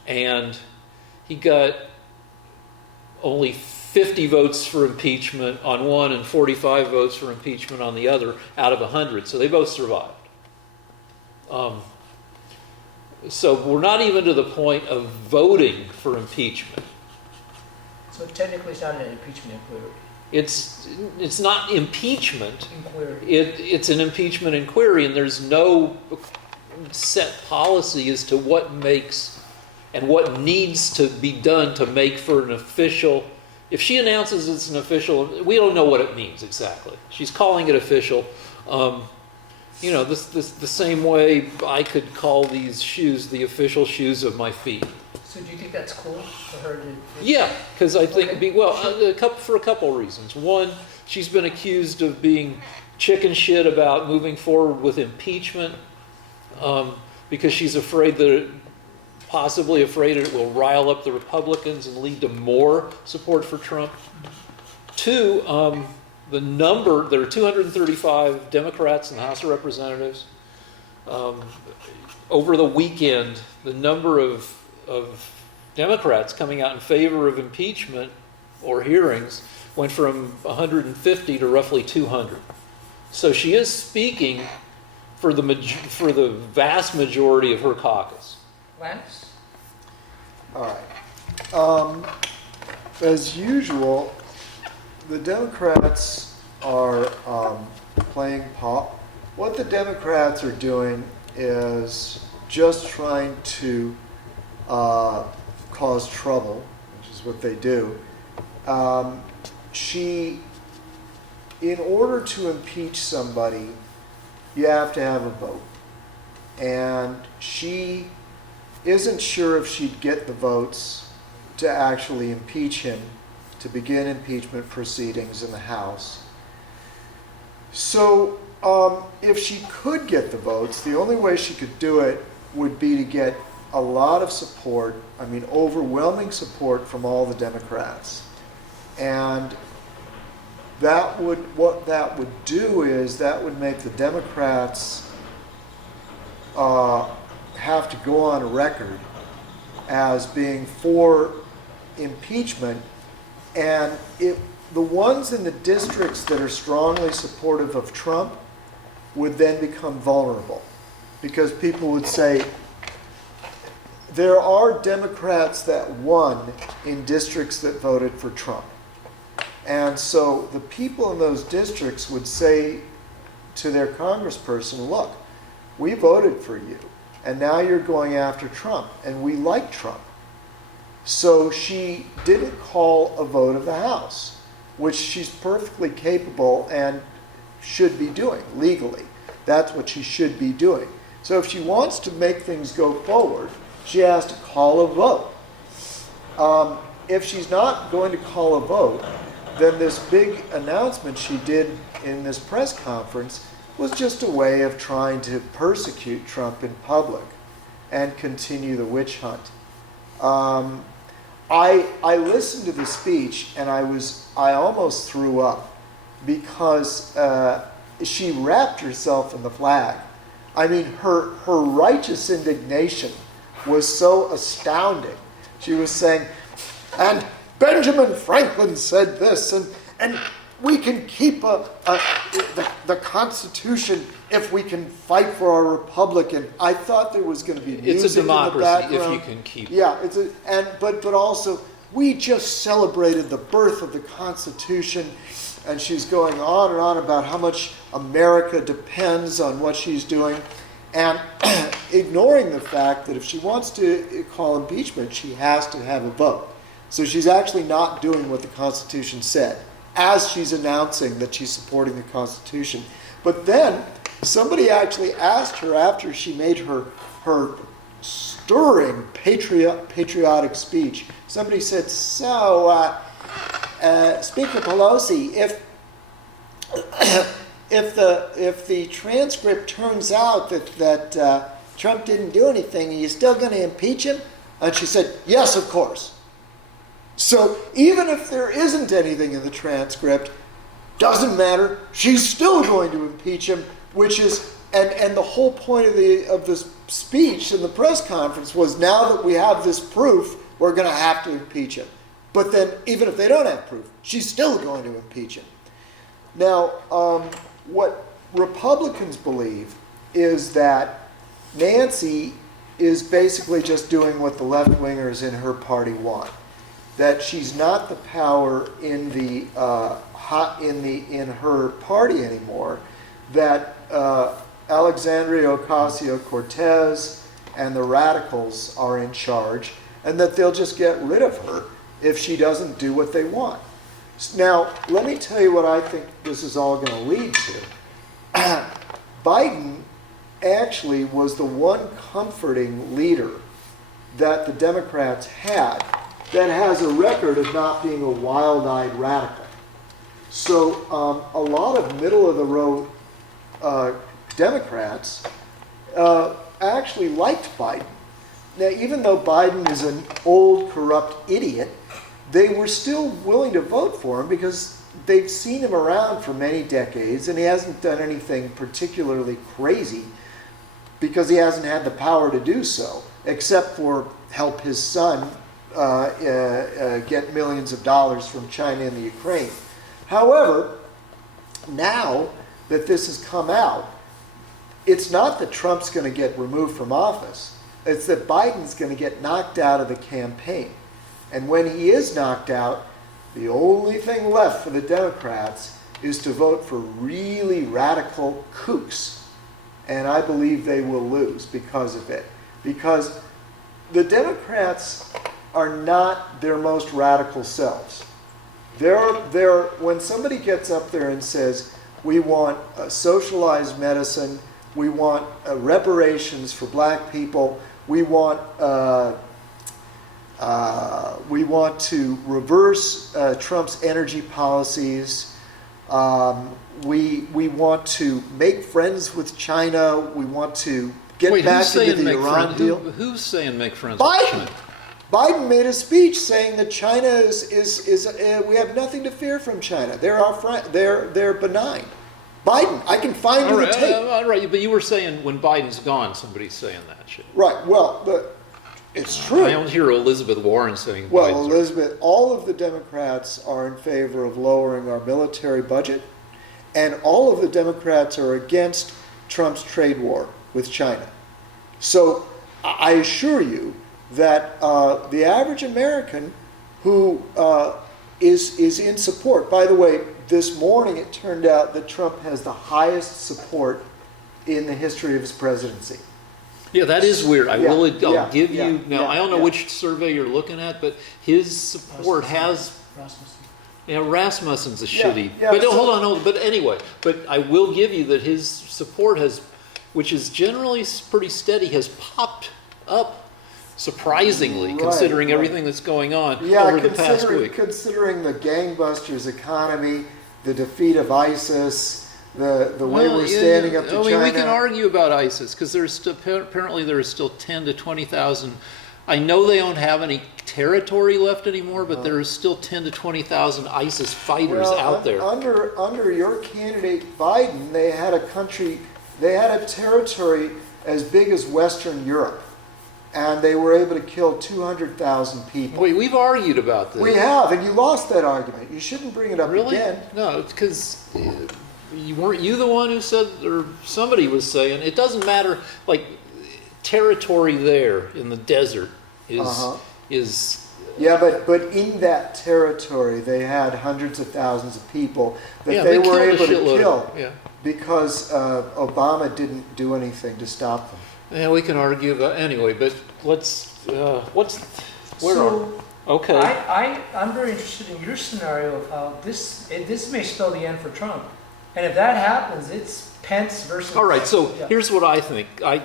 and he got only 50 votes for impeachment on one and 45 votes for impeachment on the other out of 100. So they both survived. So we're not even to the point of voting for impeachment. So technically it's not an impeachment inquiry. It's not impeachment. Inquiry. It's an impeachment inquiry, and there's no set policy as to what makes and what needs to be done to make for an official. If she announces it's an official, we don't know what it means exactly. She's calling it official. The same way I could call these shoes the official shoes of my feet. So do you think that's cool for her to? Yeah, because I think, Okay. for a couple of reasons. One, she's been accused of being chicken shit about moving forward with impeachment because she's possibly afraid that it will rile up the Republicans and lead to more support for Trump. 2, there are 235 Democrats in the House of Representatives. Over the weekend, the number of Democrats coming out in favor of impeachment or hearings went from 150 to roughly 200. So she is speaking for the vast majority of her caucus. Lance? All right. As usual, the Democrats are playing pop. What the Democrats are doing is just trying to cause trouble, which is what they do. In order to impeach somebody, you have to have a vote. And she isn't sure if she'd get the votes to actually impeach him, to begin impeachment proceedings in the House. So if she could get the votes, the only way she could do it would be to get a lot of support, overwhelming support from all the Democrats. And what that would do is that would make the Democrats have to go on record as being for impeachment, and the ones in the districts that are strongly supportive of Trump would then become vulnerable, because people would say, there are Democrats that won in districts that voted for Trump. And so the people in those districts would say to their congressperson, look, we voted for you, and now you're going after Trump, and we like Trump. So she didn't call a vote of the House, which she's perfectly capable and should be doing legally. That's what she should be doing. So if she wants to make things go forward, she has to call a vote. If she's not going to call a vote, then this big announcement she did in this press conference was just a way of trying to persecute Trump in public and continue the witch hunt. I listened to the speech and I almost threw up because she wrapped herself in the flag. I mean, her righteous indignation was so astounding. She was saying, and Benjamin Franklin said this, and we can keep the Constitution if we can fight for our republic. And I thought there was going to be music It's a democracy in the background. if you can keep it. Yeah, but also we just celebrated the birth of the Constitution, and she's going on and on about how much America depends on what she's doing, and ignoring the fact that if she wants to call impeachment, she has to have a vote. So she's actually not doing what the Constitution said, as she's announcing that she's supporting the Constitution. But then somebody actually asked her after she made her stirring patriotic speech. Somebody said, so, Speaker Pelosi, if the transcript turns out that Trump didn't do anything, are you still going to impeach him? And she said, yes, of course. So even if there isn't anything in the transcript, doesn't matter, she's still going to impeach him, which is, and the whole point of the speech in the press conference was, now that we have this proof, we're going to have to impeach him. But then, even if they don't have proof, she's still going to impeach him. Now, what Republicans believe is that Nancy is basically just doing what the left-wingers in her party want. That she's not the power in her party anymore. That Alexandria Ocasio-Cortez and the radicals are in charge, and that they'll just get rid of her if she doesn't do what they want. Now, let me tell you what I think this is all going to lead to. Biden actually was the one comforting leader that the Democrats had that has a record of not being a wild-eyed radical. So a lot of middle-of-the-road Democrats actually liked Biden. Now, even though Biden is an old, corrupt idiot, they were still willing to vote for him because they've seen him around for many decades, and he hasn't done anything particularly crazy because he hasn't had the power to do so, except for help his son get millions of dollars from China and the Ukraine. However, now that this has come out, it's not that Trump's going to get removed from office. It's that Biden's going to get knocked out of the campaign. And when he is knocked out, the only thing left for the Democrats is to vote for really radical kooks. And I believe they will lose because of it. Because the Democrats are not their most radical selves. When somebody gets up there and says, we want socialized medicine, we want reparations for black people, we want to reverse Trump's energy policies, we want to make friends with China, we want to get back into the Iran deal. Who's saying make friends Biden. with China? Biden made a speech saying that China is we have nothing to fear from China. They're our friend. They're benign. Biden, I can find All you the right, tape. all right, but you were saying when Biden's gone, somebody's saying that shit. Right. Well, it's true. I don't hear Elizabeth Warren saying Well, Biden's Elizabeth, all of the Democrats are in favor of lowering our military budget, and all of the Democrats are against Trump's trade war with China. So I assure you that the average American who is in support, by the way, this morning it turned out that Trump has the highest support in the history of his presidency. Yeah, that is weird. I'll give you, now, I don't know yeah. which survey you're looking at, but his support has, Rasmussen. yeah, Rasmussen's a Yeah, shitty. yeah, But no, so- hold on, but anyway, but I will give you that his support has, which is generally pretty steady, has popped up surprisingly, Right, considering right. everything that's going on Yeah, over the past week. considering the gangbusters economy, the defeat of ISIS, the way we're standing up to China. We can argue about ISIS because there's still, apparently there is still 10 to 20,000. I know they don't have any territory left anymore, but there is still 10 to 20,000 ISIS fighters out there. Under your candidate Biden, they had a territory as big as Western Europe, and they were able to kill 200,000 people. Wait, we've argued about this. We have, and you lost that argument. You shouldn't bring it up Really? again. No, it's because weren't you the one who said, or somebody was saying, it doesn't matter, like, territory there in the desert is, is Yeah, but in that territory, they had hundreds of thousands of people that yeah, they were killed a able to shitload of- kill Yeah. because Obama didn't do anything to stop them. Yeah, we can argue about, anyway, but where So, are, okay. I'm very interested in your scenario of how this may spell the end for Trump. And if that happens, it's Pence versus... All right, so Yeah. here's what I think. I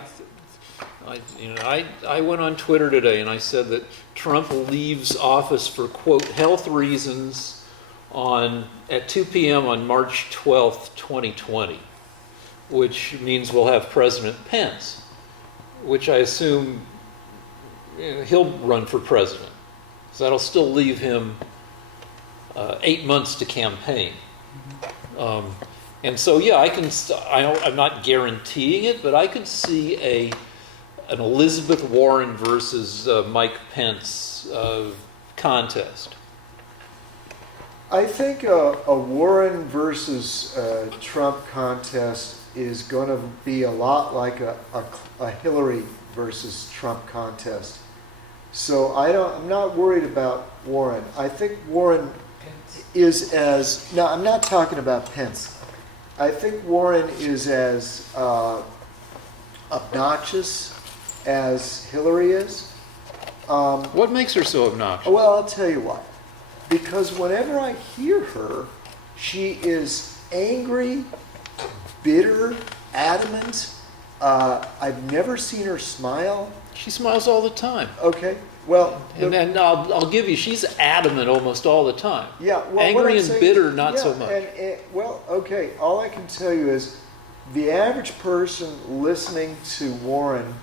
went on Twitter today and I said that Trump leaves office for, quote, health reasons at 2 p.m. on March 12th, 2020, which means we'll have President Pence, which I assume he'll run for president. So that'll still leave him 8 months to campaign. And so, yeah, I'm not guaranteeing it, but I could see an Elizabeth Warren versus Mike Pence contest. I think a Warren versus Trump contest is going to be a lot like a Hillary versus Trump contest. So I'm not worried about Warren. I think Warren Pence. no, I'm not talking about Pence. I think Warren is as obnoxious as Hillary is. What makes her so obnoxious? Well, I'll tell you why. Because whenever I hear her, she is angry, bitter, adamant. I've never seen her smile. She smiles all the time. Okay, well, And I'll give you, she's adamant almost all the time. yeah, well, what Angry I'm and saying bitter, is- not yeah, so much. Well, okay, all I can tell you is the average person listening to Warren,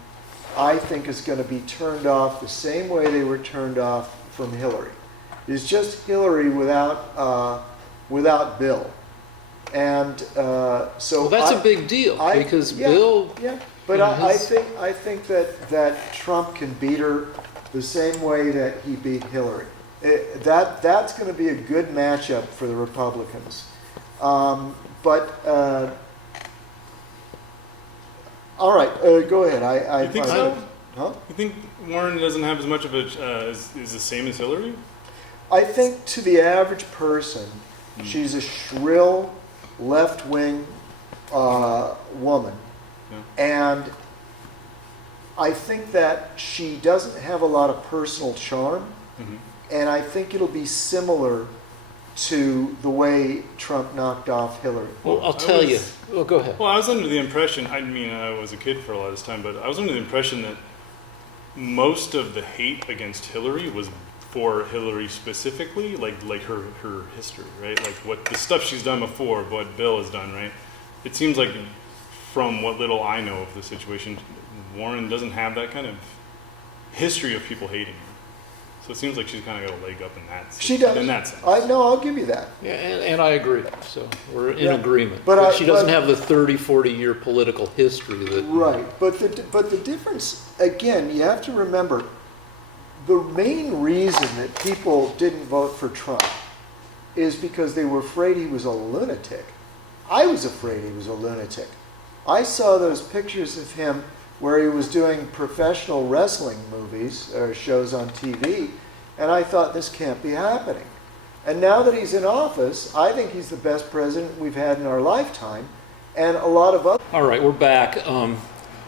I think, is going to be turned off the same way they were turned off from Hillary. It's just Hillary without Bill. And so Well, that's a a big deal because Bill. Yeah, but you know, I his- think that Trump can beat her the same way that he beat Hillary. That's going to be a good matchup for the Republicans. All right, go ahead. You think so? Huh? You think Warren doesn't have as much of a is the same as Hillary? I think to the average person, she's a shrill, left-wing woman. Yeah. And I think that she doesn't have a lot of personal charm. Mm-hmm. And I think it'll be similar to the way Trump knocked off Hillary. Well, I'll tell you. Oh, go ahead. Well, I was under the impression, I mean, I was a kid for a lot of this time, but I was under the impression that most of the hate against Hillary was for Hillary specifically, like her history, right? Like what the stuff she's done before, what Bill has done, right? It seems like from what little I know of the situation, Warren doesn't have that kind of history of people hating her. So it seems like she's kind of got a leg up in that. She does. In that sense. I'll give you that. Yeah, and I agree. So we're in Yeah. agreement. But She doesn't but- have the 30, 40-year political history that. Right, but the difference, again, you have to remember, the main reason that people didn't vote for Trump is because they were afraid he was a lunatic. I was afraid he was a lunatic. I saw those pictures of him where he was doing professional wrestling movies or shows on TV, and I thought, this can't be happening. And now that he's in office, I think he's the best president we've had in our lifetime, and a lot of other... All right, we're back.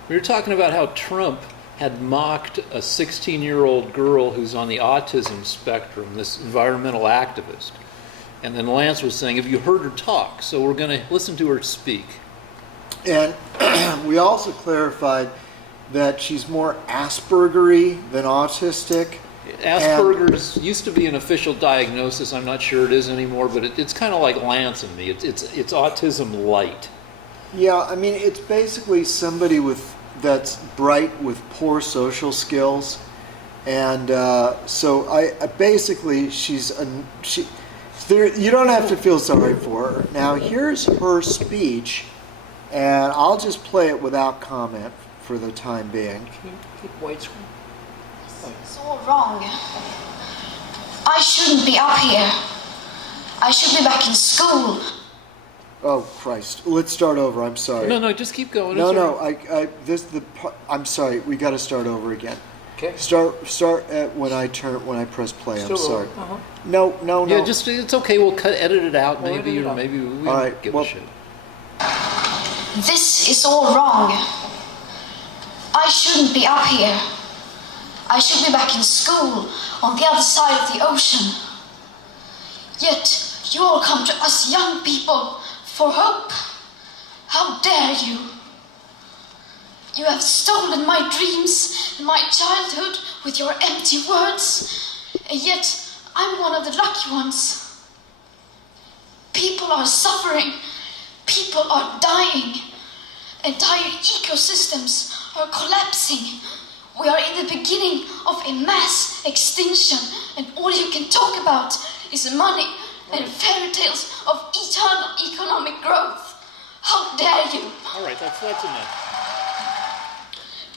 We were talking about how Trump had mocked a 16-year-old girl who's on the autism spectrum, this environmental activist. And then Lance was saying, have you heard her talk? So we're going to listen to her speak. And we also clarified that she's more Aspergery than autistic. Asperger's used to be an official diagnosis. I'm not sure it is anymore, but it's kind of like Lance and me. It's autism light. Yeah, I mean, it's basically somebody that's bright with poor social skills. And so I basically, you don't have to feel sorry for her. Now, here's her speech, and I'll just play it without comment for the time being. Keep widescreen. It's all wrong. I shouldn't be up here. I should be back in school. Oh, Christ. Let's start over. I'm sorry. No, just keep going. No, It's no. all right. I'm sorry. We got to start over again. Okay. Start at when I press play. I'm sorry. Uh-huh. No. Yeah, just it's okay. We'll edit it out, We'll maybe, edit it or out. maybe we All don't right, give well- a shit. This is all wrong. I shouldn't be up here. I should be back in school on the other side of the ocean. Yet you all come to us young people for hope. How dare you? You have stolen my dreams and my childhood with your empty words, and yet I'm one of the lucky ones. People are suffering. People are dying. Entire ecosystems are collapsing. We are in the beginning of a mass extinction, and all you can talk about is money and fairy tales of eternal economic growth. How dare you? All right, that's enough.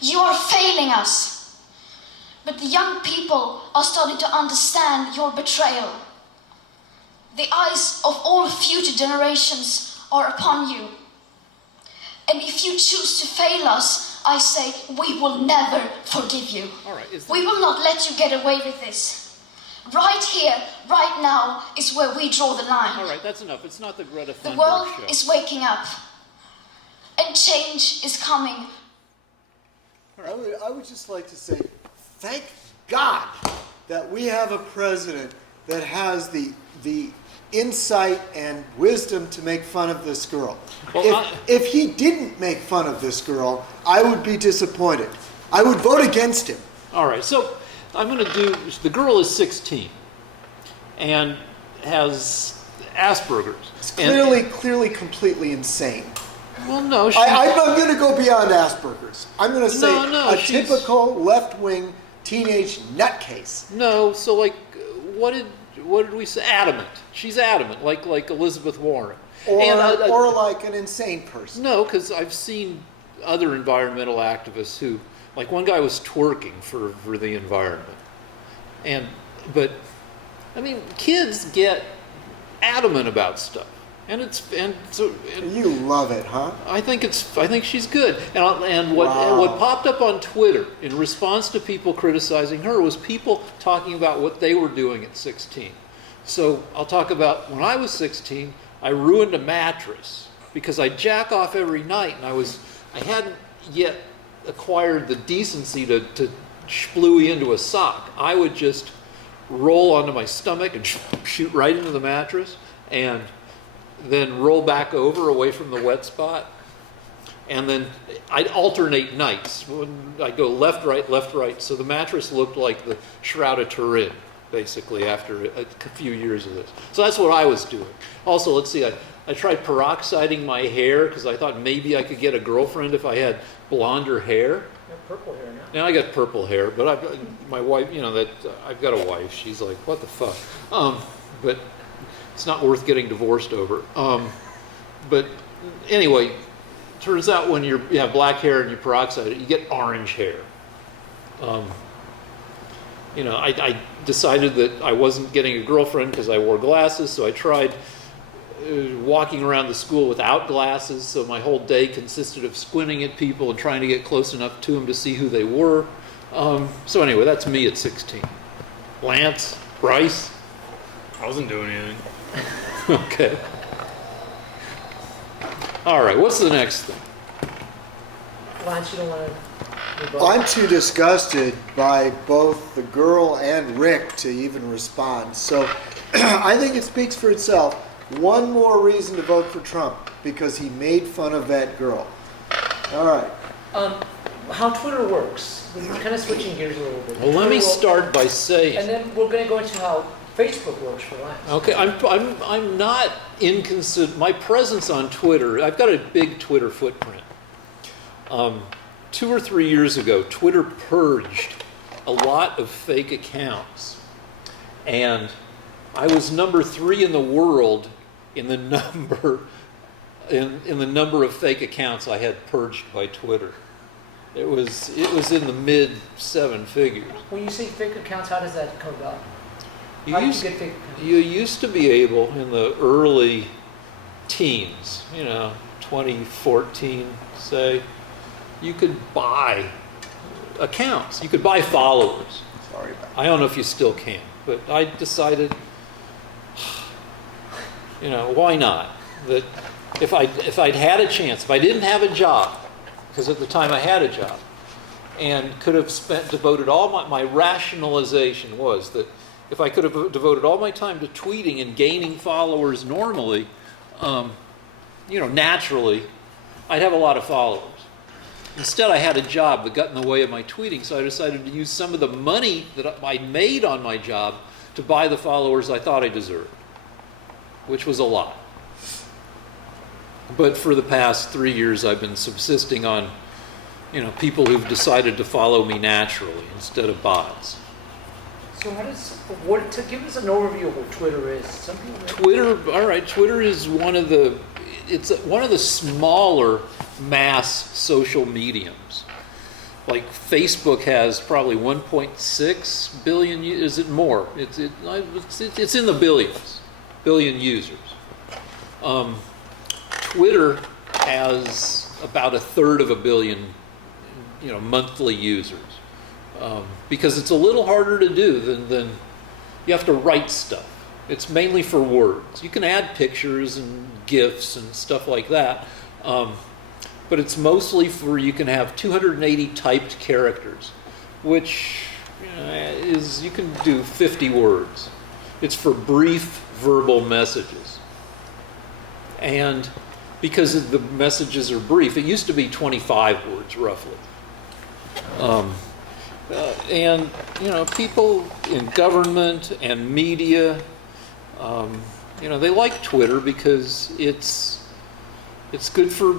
You are failing us. But the young people are starting to understand your betrayal. The eyes of all future generations are upon you. And if you choose to fail us, I say we will never forgive you. All right. We will not let you get away with this. Right here, right now, is where we draw the line. All right, that's enough. It's not the Greta The Thunberg world show. is waking up. And change is coming. I would just like to say, thank God that we have a president that has the insight and wisdom to make fun of this girl. Well, If he didn't make fun of this girl, I would be disappointed. I would vote against him. All right, so I'm going to do. The girl is 16 and has Asperger's. It's And- clearly completely insane. well, no, she, I'm going to go beyond Asperger's. I'm going to say No, a she's- typical left-wing teenage nutcase. no. So like, what did we say? Adamant. She's adamant, like Elizabeth Warren. Or like an insane person. No, because I've seen other environmental activists who, like one guy was twerking for the environment, but I mean, kids get adamant about stuff, and so You love it, huh? I think she's good. And what Wow. what popped up on Twitter in response to people criticizing her was people talking about what they were doing at 16. So I'll talk about when I was 16, I ruined a mattress because I jack off every night, and I hadn't yet acquired the decency to splooey into a sock. I would just roll onto my stomach and shoot right into the mattress, and then roll back over away from the wet spot. And then I'd alternate nights. I'd go left, right. So the mattress looked like the Shroud of Turin, basically, after a few years of this. So that's what I was doing. Also, let's see, I tried peroxiding my hair because I thought maybe I could get a girlfriend if I had blonder hair. have purple hair now. Now I got purple hair, but my wife, I've got a wife. She's like, what the fuck? But it's not worth getting divorced over. But anyway, turns out when you have black hair and you peroxide it, you get orange hair. I decided that I wasn't getting a girlfriend because I wore glasses, so I tried walking around the school without glasses, so my whole day consisted of squinting at people and trying to get close enough to them to see who they were. So anyway, that's me at 16. Lance, Bryce? I wasn't doing anything. Okay. All right, what's the next thing? Lance, you don't want to... I'm too disgusted by both the girl and Rick to even respond. So I think it speaks for itself. One more reason to vote for Trump, because he made fun of that girl. All right. How Twitter works. We're kind of switching gears a little bit. Well, let me start by saying... And then we're going to go into how Facebook works for Lance. Okay, I'm not inconsiderate. My presence on Twitter, I've got a big Twitter footprint. 2 or 3 years ago, Twitter purged a lot of fake accounts, and I was number 3 in the world in the number in the number of fake accounts I had purged by Twitter. It was in the mid 7 figures. When you say fake accounts, how does that come about? You How do you used, get fake accounts? you used to be able in the early teens, 2014, say, you could buy accounts. You could buy followers. Sorry about that. I don't know if you still can, but I decided, why not? That if I'd had a chance, if I didn't have a job, because at the time I had a job, and could have devoted all my rationalization was that if I could have devoted all my time to tweeting and gaining followers normally, naturally, I'd have a lot of followers. Instead, I had a job that got in the way of my tweeting, so I decided to use some of the money that I made on my job to buy the followers I thought I deserved, which was a lot. But for the past 3 years, I've been subsisting on, people who've decided to follow me naturally instead of bots. So to give us an overview of what Twitter is? Some people Twitter is one of the smaller mass social mediums. Like Facebook has probably 1.6 billion. Is it more? It's in the billion users. Twitter has about 1/3 of a billion, monthly users. Because it's a little harder to do than you have to write stuff. It's mainly for words. You can add pictures and GIFs and stuff like that, but it's mostly for you can have 280 typed characters, which is you can do 50 words. It's for brief verbal messages, and because the messages are brief, it used to be 25 words roughly. And people in government and media, they like Twitter because it's good for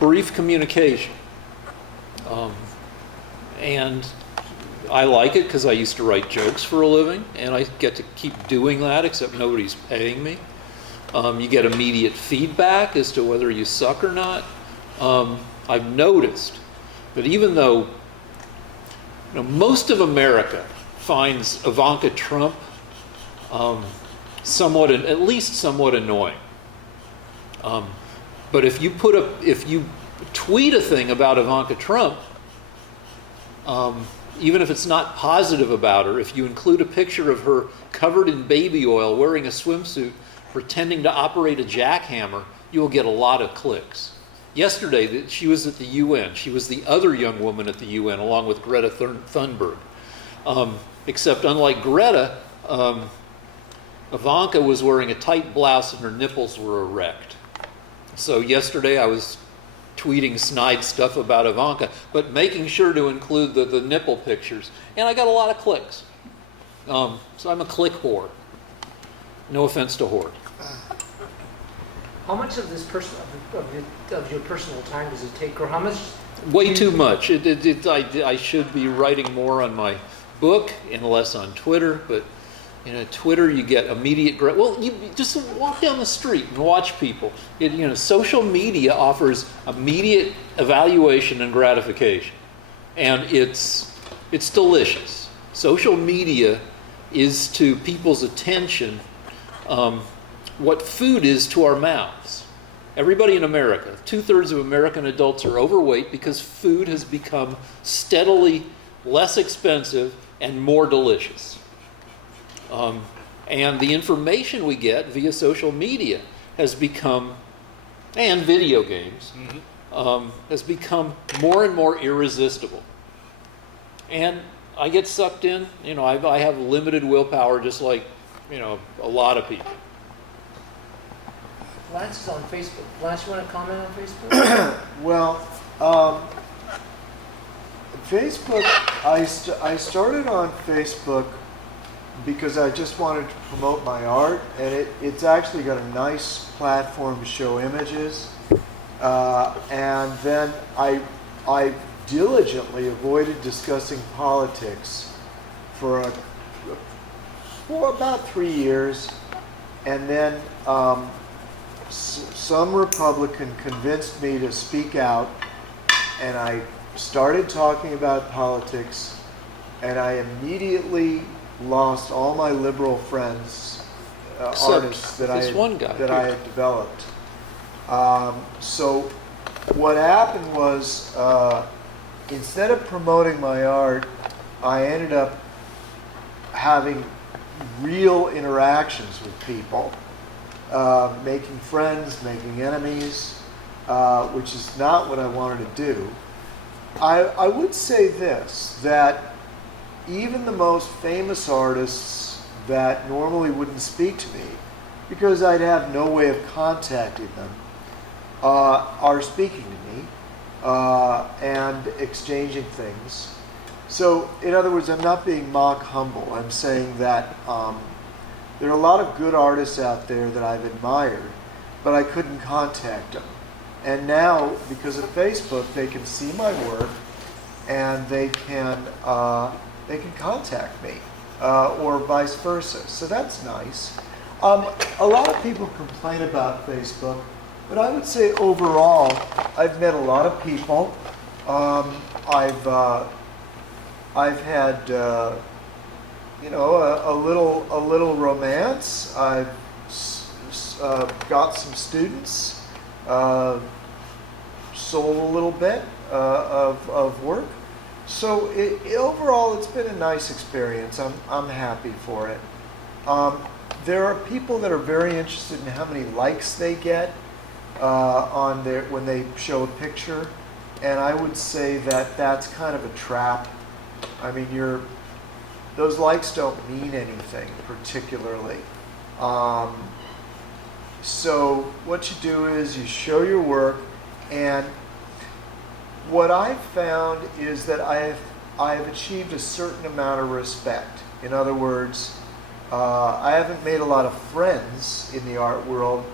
brief communication. And I like it because I used to write jokes for a living, and I get to keep doing that, except nobody's paying me. You get immediate feedback as to whether you suck or not. I've noticed that even though most of America finds Ivanka Trump at least somewhat annoying. But if you tweet a thing about Ivanka Trump, even if it's not positive about her, if you include a picture of her covered in baby oil, wearing a swimsuit, pretending to operate a jackhammer, you will get a lot of clicks. Yesterday, she was at the UN. She was the other young woman at the UN, along with Greta Thunberg. Except unlike Greta, Ivanka was wearing a tight blouse and her nipples were erect. So yesterday I was tweeting snide stuff about Ivanka, but making sure to include the nipple pictures. And I got a lot of clicks. So I'm a click whore. No offense to whore. How much of this of your personal time does it take, or how much Way too much. I should be writing more on my book and less on Twitter, but Twitter you get immediate. Well, you just walk down the street and watch people. Social media offers immediate evaluation and gratification, and it's delicious. Social media is to people's attention what food is to our mouths. Everybody in America, 2/3 of American adults are overweight because food has become steadily less expensive and more delicious. And the information we get via social media has become, and video games, has become more and more irresistible. And I get sucked in. I have limited willpower just like, a lot of people. Lance is on Facebook. Lance, you want to comment on Facebook? Well, Facebook, I started on Facebook because I just wanted to promote my art, and it's actually got a nice platform to show images. And then I diligently avoided discussing politics for about 3 years, and then some Republican convinced me to speak out, and I started talking about politics, and I immediately lost all my liberal friends, artists that I had developed. So what happened was, instead of promoting my art, I ended up having real interactions with people, making friends, making enemies, which is not what I wanted to do. I would say this, that even the most famous artists that normally wouldn't speak to me, because I'd have no way of contacting them, are speaking to me and exchanging things. So, in other words, I'm not being mock humble. I'm saying that there are a lot of good artists out there that I've admired, but I couldn't contact them. And now, because of Facebook, they can see my work and they can contact me, or vice versa. So that's nice. A lot of people complain about Facebook, but I would say overall, I've met a lot of people. I've had a little romance. I've got some students. Sold a little bit of work. So overall, it's been a nice experience. I'm happy for it. There are people that are very interested in how many likes they get when they show a picture, and I would say that that's kind of a trap. I mean, those likes don't mean anything particularly. So what you do is you show your work, and what I've found is that I have achieved a certain amount of respect. In other words, I haven't made a lot of friends in the art world,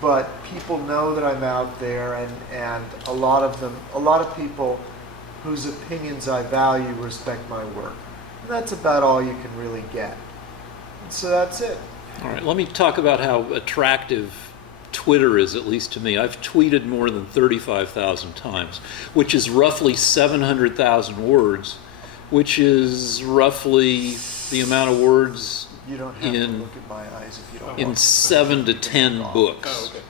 but people know that I'm out there, and a lot of people whose opinions I value respect my work. And that's about all you can really get. And so that's it. All right, let me talk about how attractive Twitter is, at least to me. I've tweeted more than 35,000 times, which is roughly 700,000 words, which is roughly the amount of words You don't have to look at my eyes if you don't in want. 7 to 10 books. Oh, okay.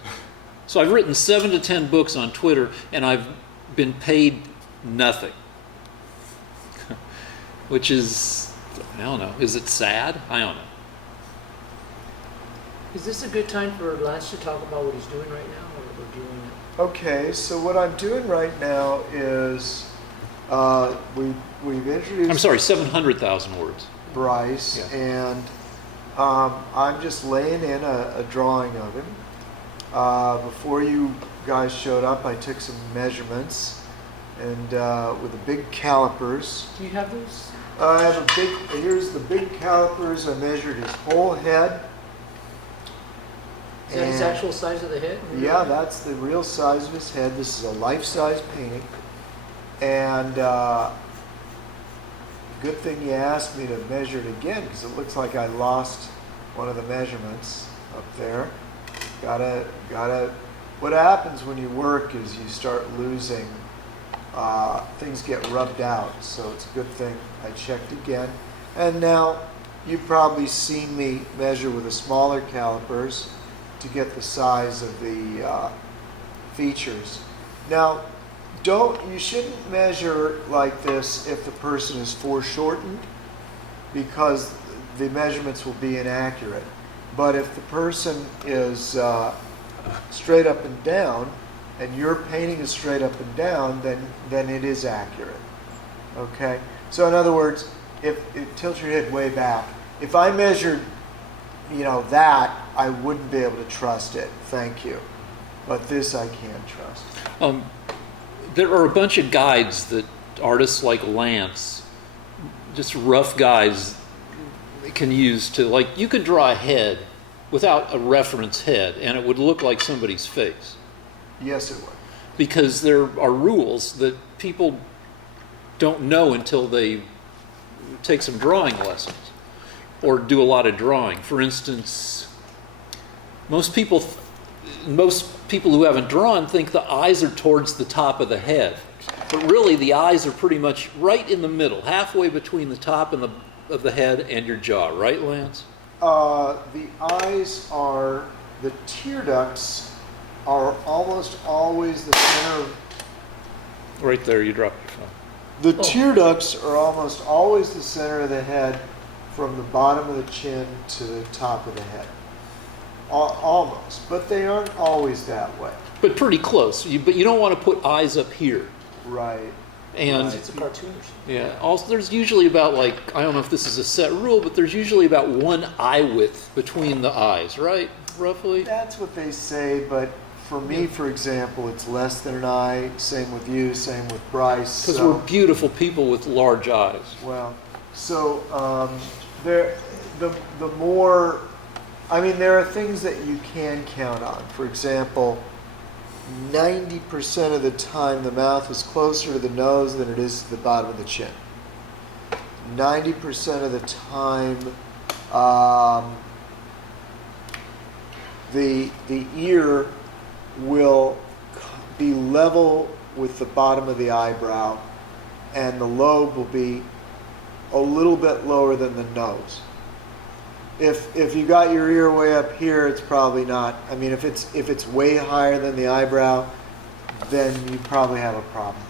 So I've written 7 to 10 books on Twitter, and I've been paid nothing. Which is, I don't know, is it sad? I don't know. Is this a good time for Lance to talk about what he's doing right now, or do you want Okay, so what I'm doing right now is we've introduced I'm sorry, 700,000 words. Bryce, Yeah. and I'm just laying in a drawing of him. Before you guys showed up, I took some measurements, and with the big calipers. do you have those? I have here's the big calipers. I measured his whole head. Is that his actual size of the head? Yeah, that's the real size of his head. This is a life-size painting. And good thing you asked me to measure it again, because it looks like I lost one of the measurements up there. What happens when you work is you start losing, things get rubbed out. So it's a good thing I checked again. And now you've probably seen me measure with the smaller calipers to get the size of the features. Now, you shouldn't measure like this if the person is foreshortened, because the measurements will be inaccurate. But if the person is straight up and down, and your painting is straight up and down, then it is accurate. Okay? So in other words, if tilt your head way back, if I measured, that, I wouldn't be able to trust it. Thank you. But this I can trust. There are a bunch of guides that artists like Lance, just rough guides, can use to, like, you could draw a head without a reference head, and it would look like somebody's face. Yes, it would. Because there are rules that people don't know until they take some drawing lessons or do a lot of drawing. For instance, most people who haven't drawn think the eyes are towards the top of the head. But really, the eyes are pretty much right in the middle, halfway between the top of the head and your jaw. Right, Lance? The eyes are, the tear ducts are almost always the center of, Right there, you dropped your phone. the tear ducts are almost always the center of the head, from the bottom of the chin to the top of the head. Almost, but they aren't always that way. But pretty close. But you don't want to put eyes up here. Right. And Right. It's a cartoon or something. yeah, also there's usually about, like, I don't know if this is a set rule, but there's usually about one eye width between the eyes, right? Roughly. That's what they say, but for me, for example, it's less than an eye. Same with you, same with Bryce. Because So- we're beautiful people with large eyes. Well, so the more, there are things that you can count on. For example, 90% of the time the mouth is closer to the nose than it is to the bottom of the chin. 90% of the time, the ear will be level with the bottom of the eyebrow, and the lobe will be a little bit lower than the nose. If you got your ear way up here, it's probably not. If it's way higher than the eyebrow, then you probably have a problem.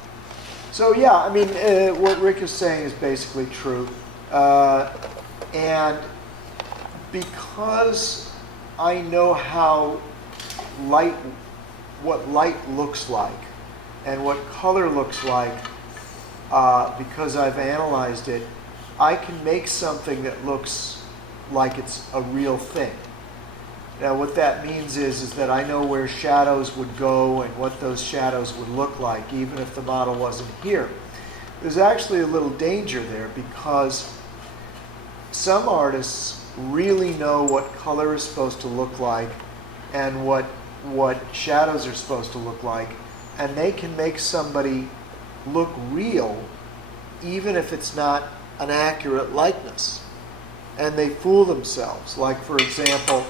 So yeah, what Rick is saying is basically true, and because I know what light looks like, and what color looks like, because I've analyzed it, I can make something that looks like it's a real thing. Now what that means is that I know where shadows would go and what those shadows would look like, even if the model wasn't here. There's actually a little danger there, because some artists really know what color is supposed to look like and what shadows are supposed to look like, and they can make somebody look real even if it's not an accurate likeness. And they fool themselves. Like, for example,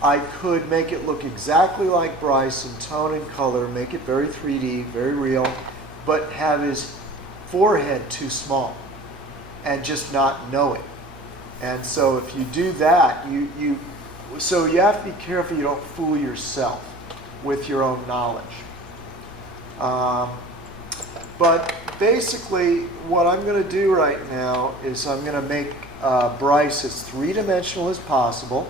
I could make it look exactly like Bryce in tone and color, make it very 3D, very real, but have his forehead too small and just not know it. And so if you do that, so you have to be careful you don't fool yourself with your own knowledge. But basically, what I'm going to do right now is I'm going to make Bryce as three-dimensional as possible,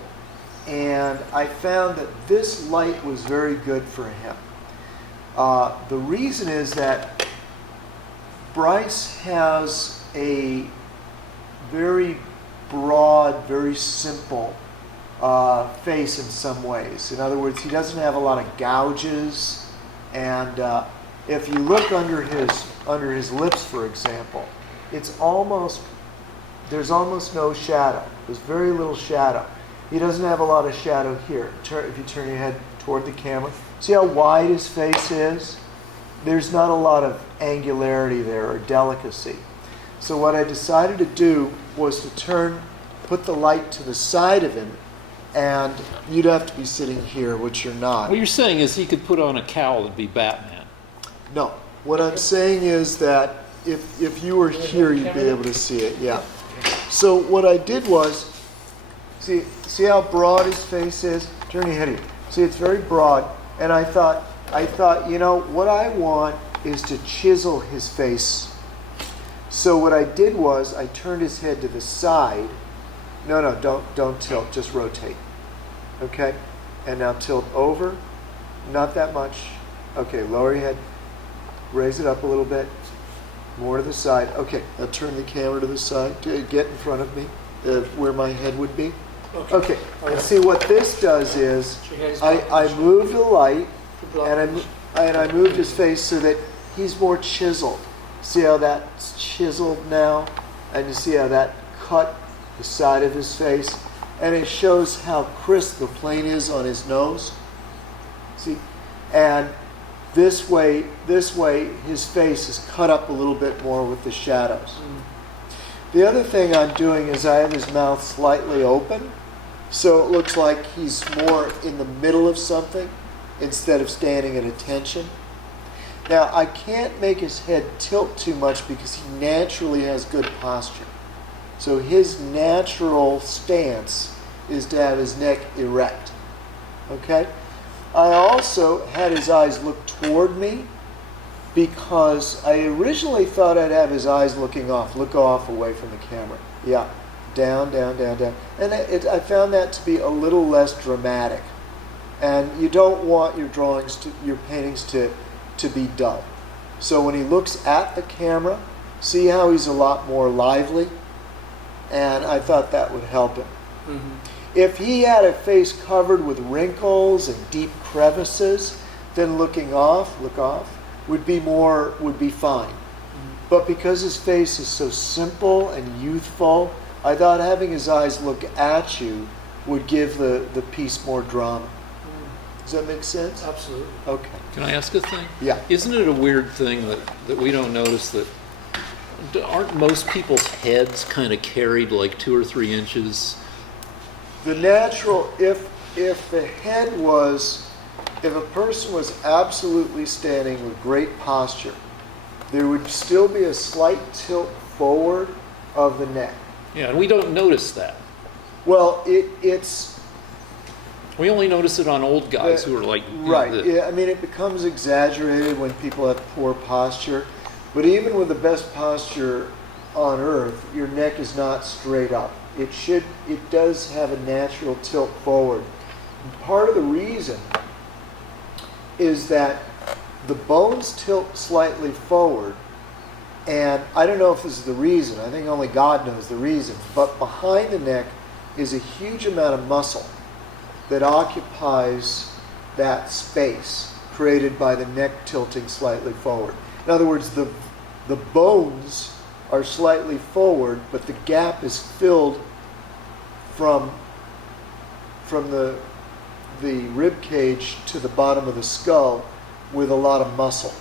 and I found that this light was very good for him. The reason is that Bryce has a very broad, very simple face in some ways. In other words, he doesn't have a lot of gouges, and if you look under his lips, for example, there's almost no shadow. There's very little shadow. He doesn't have a lot of shadow here. If you turn your head toward the camera, see how wide his face is? there's not a lot of angularity there or delicacy. So what I decided to do was to put the light to the side of him, and you'd have to be sitting here, which you're not. What you're saying is he could put on a cowl and be Batman. No. What I'm saying is that if you were here, you'd be able to see it. Yeah. So what I did was, see how broad his face is? Turn your head here. See, it's very broad. And I thought, you know, what I want is to chisel his face. So what I did was I turned his head to the side. No, don't tilt. Just rotate. Okay? And now tilt over. Not that much. Okay, lower your head. Raise it up a little bit. More to the side. Okay, now turn the camera to the side. Get in front of me, where my head would be. Okay. And see what this does is, I moved the light, and I moved his face so that he's more chiseled. See how that's chiseled now? And you see how that cut the side of his face? And it shows how crisp the plane is on his nose. See? And this way, his face is cut up a little bit more with the shadows. The other thing I'm doing is I have his mouth slightly open, so it looks like he's more in the middle of something instead of standing at attention. Now, I can't make his head tilt too much because he naturally has good posture. So his natural stance is to have his neck erect. Okay? I also had his eyes look toward me because I originally thought I'd have his eyes look off away from the camera. Yeah, down. And I found that to be a little less dramatic. And you don't want your paintings to be dull. So when he looks at the camera, see how he's a lot more lively? And I thought that would help him. Mm-hmm. If he had a face covered with wrinkles and deep crevices, then look off, would be fine. Mm-hmm. But because his face is so simple and youthful, I thought having his eyes look at you would give the piece more drama. Does that make sense? Absolutely. Okay. Can I ask a thing? Yeah. Isn't it a weird thing that we don't notice that aren't most people's heads kind of carried like 2 or 3 inches? The natural, if a person was absolutely standing with great posture, there would still be a slight tilt forward of the neck. Yeah, and we don't notice that. Well, it's... We only notice it on old guys who are like... Right, yeah, I mean, it becomes exaggerated when people have poor posture. But even with the best posture on earth, your neck is not straight up. It does have a natural tilt forward. Part of the reason is that the bones tilt slightly forward, and I don't know if this is the reason, I think only God knows the reason, but behind the neck is a huge amount of muscle that occupies that space created by the neck tilting slightly forward. In other words, the bones are slightly forward, but the gap is filled from the rib cage to the bottom of the skull with a lot of muscle.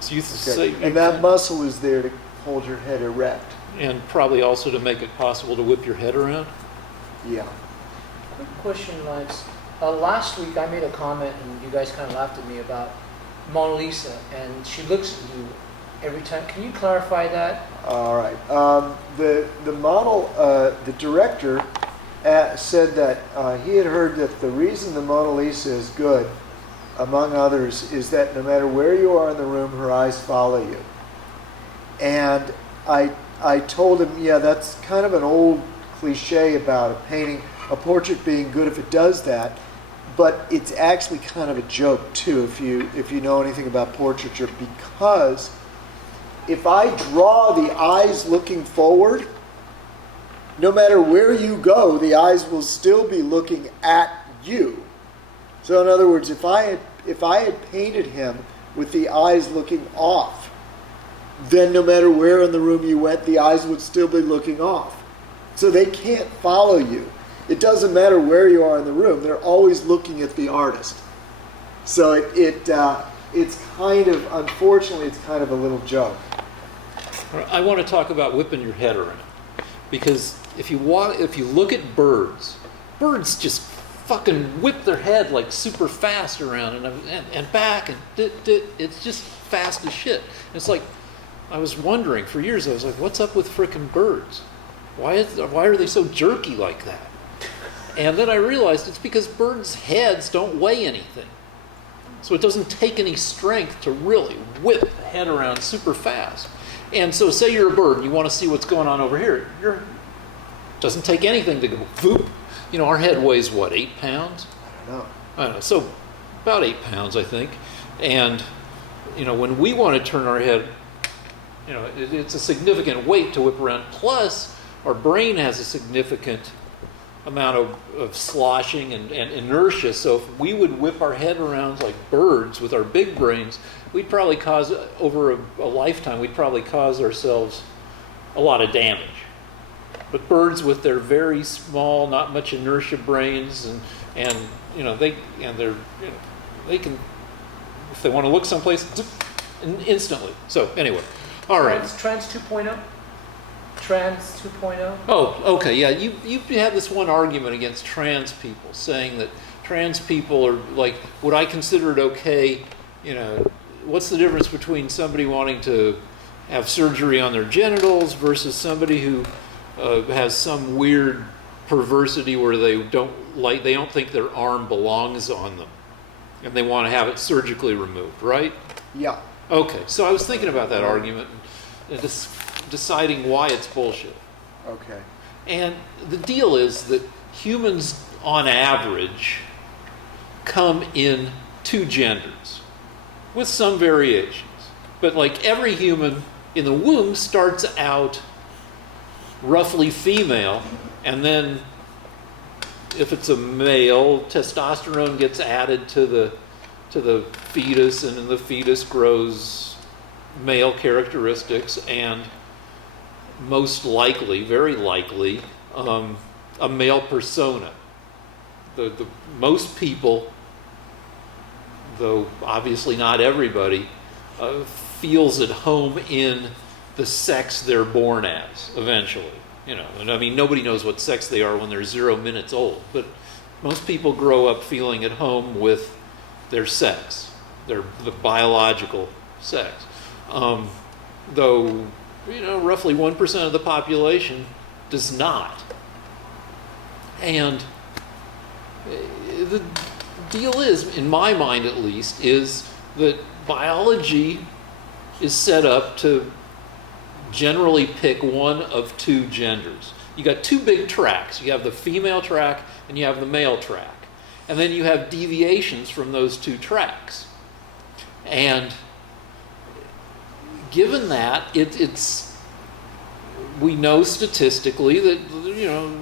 So you say, and that muscle is there to hold your head erect. And probably also to make it possible to whip your head around? Yeah. Quick question, Lance. Last week I made a comment and you guys kind of laughed at me about Mona Lisa, and she looks at you every time. Can you clarify that? All right. The model, the director said that he had heard that the reason the Mona Lisa is good, among others, is that no matter where you are in the room, her eyes follow you. And I told him, yeah, that's kind of an old cliche about a portrait being good if it does that. But it's actually kind of a joke too, if you know anything about portraiture, because if I draw the eyes looking forward, no matter where you go, the eyes will still be looking at you. So in other words, if I had painted him with the eyes looking off, then no matter where in the room you went, the eyes would still be looking off. So they can't follow you. It doesn't matter where you are in the room. They're always looking at the artist. So it's kind of, unfortunately, it's kind of a little joke. I want to talk about whipping your head around, because if you look at birds just fucking whip their head like super fast around and back and it's just fast as shit. It's like, I was wondering for years, I was like, what's up with frickin' birds? Why are they so jerky like that? And then I realized it's because birds' heads don't weigh anything. So it doesn't take any strength to really whip the head around super fast. And so say you're a bird and you want to see what's going on over here. It doesn't take anything to go whoop. You know, our head weighs what, 8 pounds? I don't know. So about 8 pounds, I think. And, you know, when we want to turn our head, you know, it's a significant weight to whip around. Plus, our brain has a significant amount of sloshing and inertia. So if we would whip our head around like birds with our big brains, we'd probably cause, over a lifetime, we'd probably cause ourselves a lot of damage. But birds with their very small, not much inertia brains, and you know, they can, if they want to look someplace, instantly. So anyway, all right. Trans 2.0? Trans 2.0? Oh, okay, yeah. You have this one argument against trans people, saying that trans people are like, would I consider it okay, you know, what's the difference between somebody wanting to have surgery on their genitals versus somebody who has some weird perversity where they don't think their arm belongs on them and they want to have it surgically removed, right? Yeah. Okay, so I was thinking about that argument and deciding why it's bullshit. Okay. And the deal is that humans, on average, come in 2 genders, with some variations. But like every human in the womb starts out roughly female, and then if it's a male, testosterone gets added to the fetus, and then the fetus grows male characteristics, and most likely, very likely, a male persona. The most people, though obviously not everybody, feels at home in the sex they're born as eventually. You know, and I mean, nobody knows what sex they are when they're 0 minutes old, but most people grow up feeling at home with their sex, the biological sex. Though, you know, roughly 1% of the population does not. And the deal is, in my mind at least, is that biology is set up to generally pick one of 2 genders. You got 2 big tracks. You have the female track and you have the male track. And then you have deviations from those 2 tracks. And given that, we know statistically that, you know,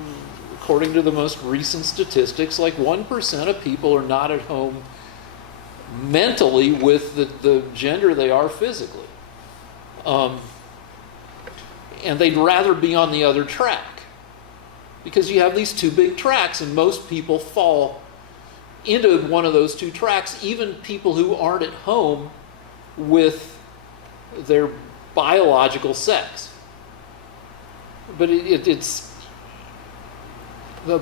according to the most recent statistics, like 1% of people are not at home mentally with the gender they are physically. And they'd rather be on the other track, because you have these 2 big tracks, and most people fall into one of those 2 tracks, even people who aren't at home with their biological sex. But it's a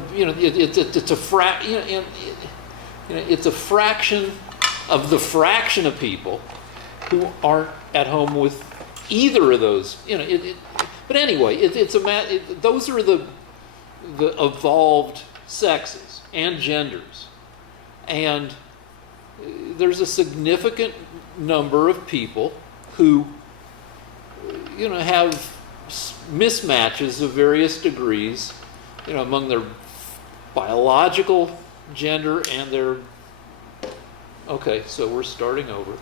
fraction of the fraction of people who aren't at home with either of those. But anyway, those are the evolved sexes and genders, and there's a significant number of people who, you know, have mismatches of various degrees, you know, among their biological gender and their. Okay, so we're starting over.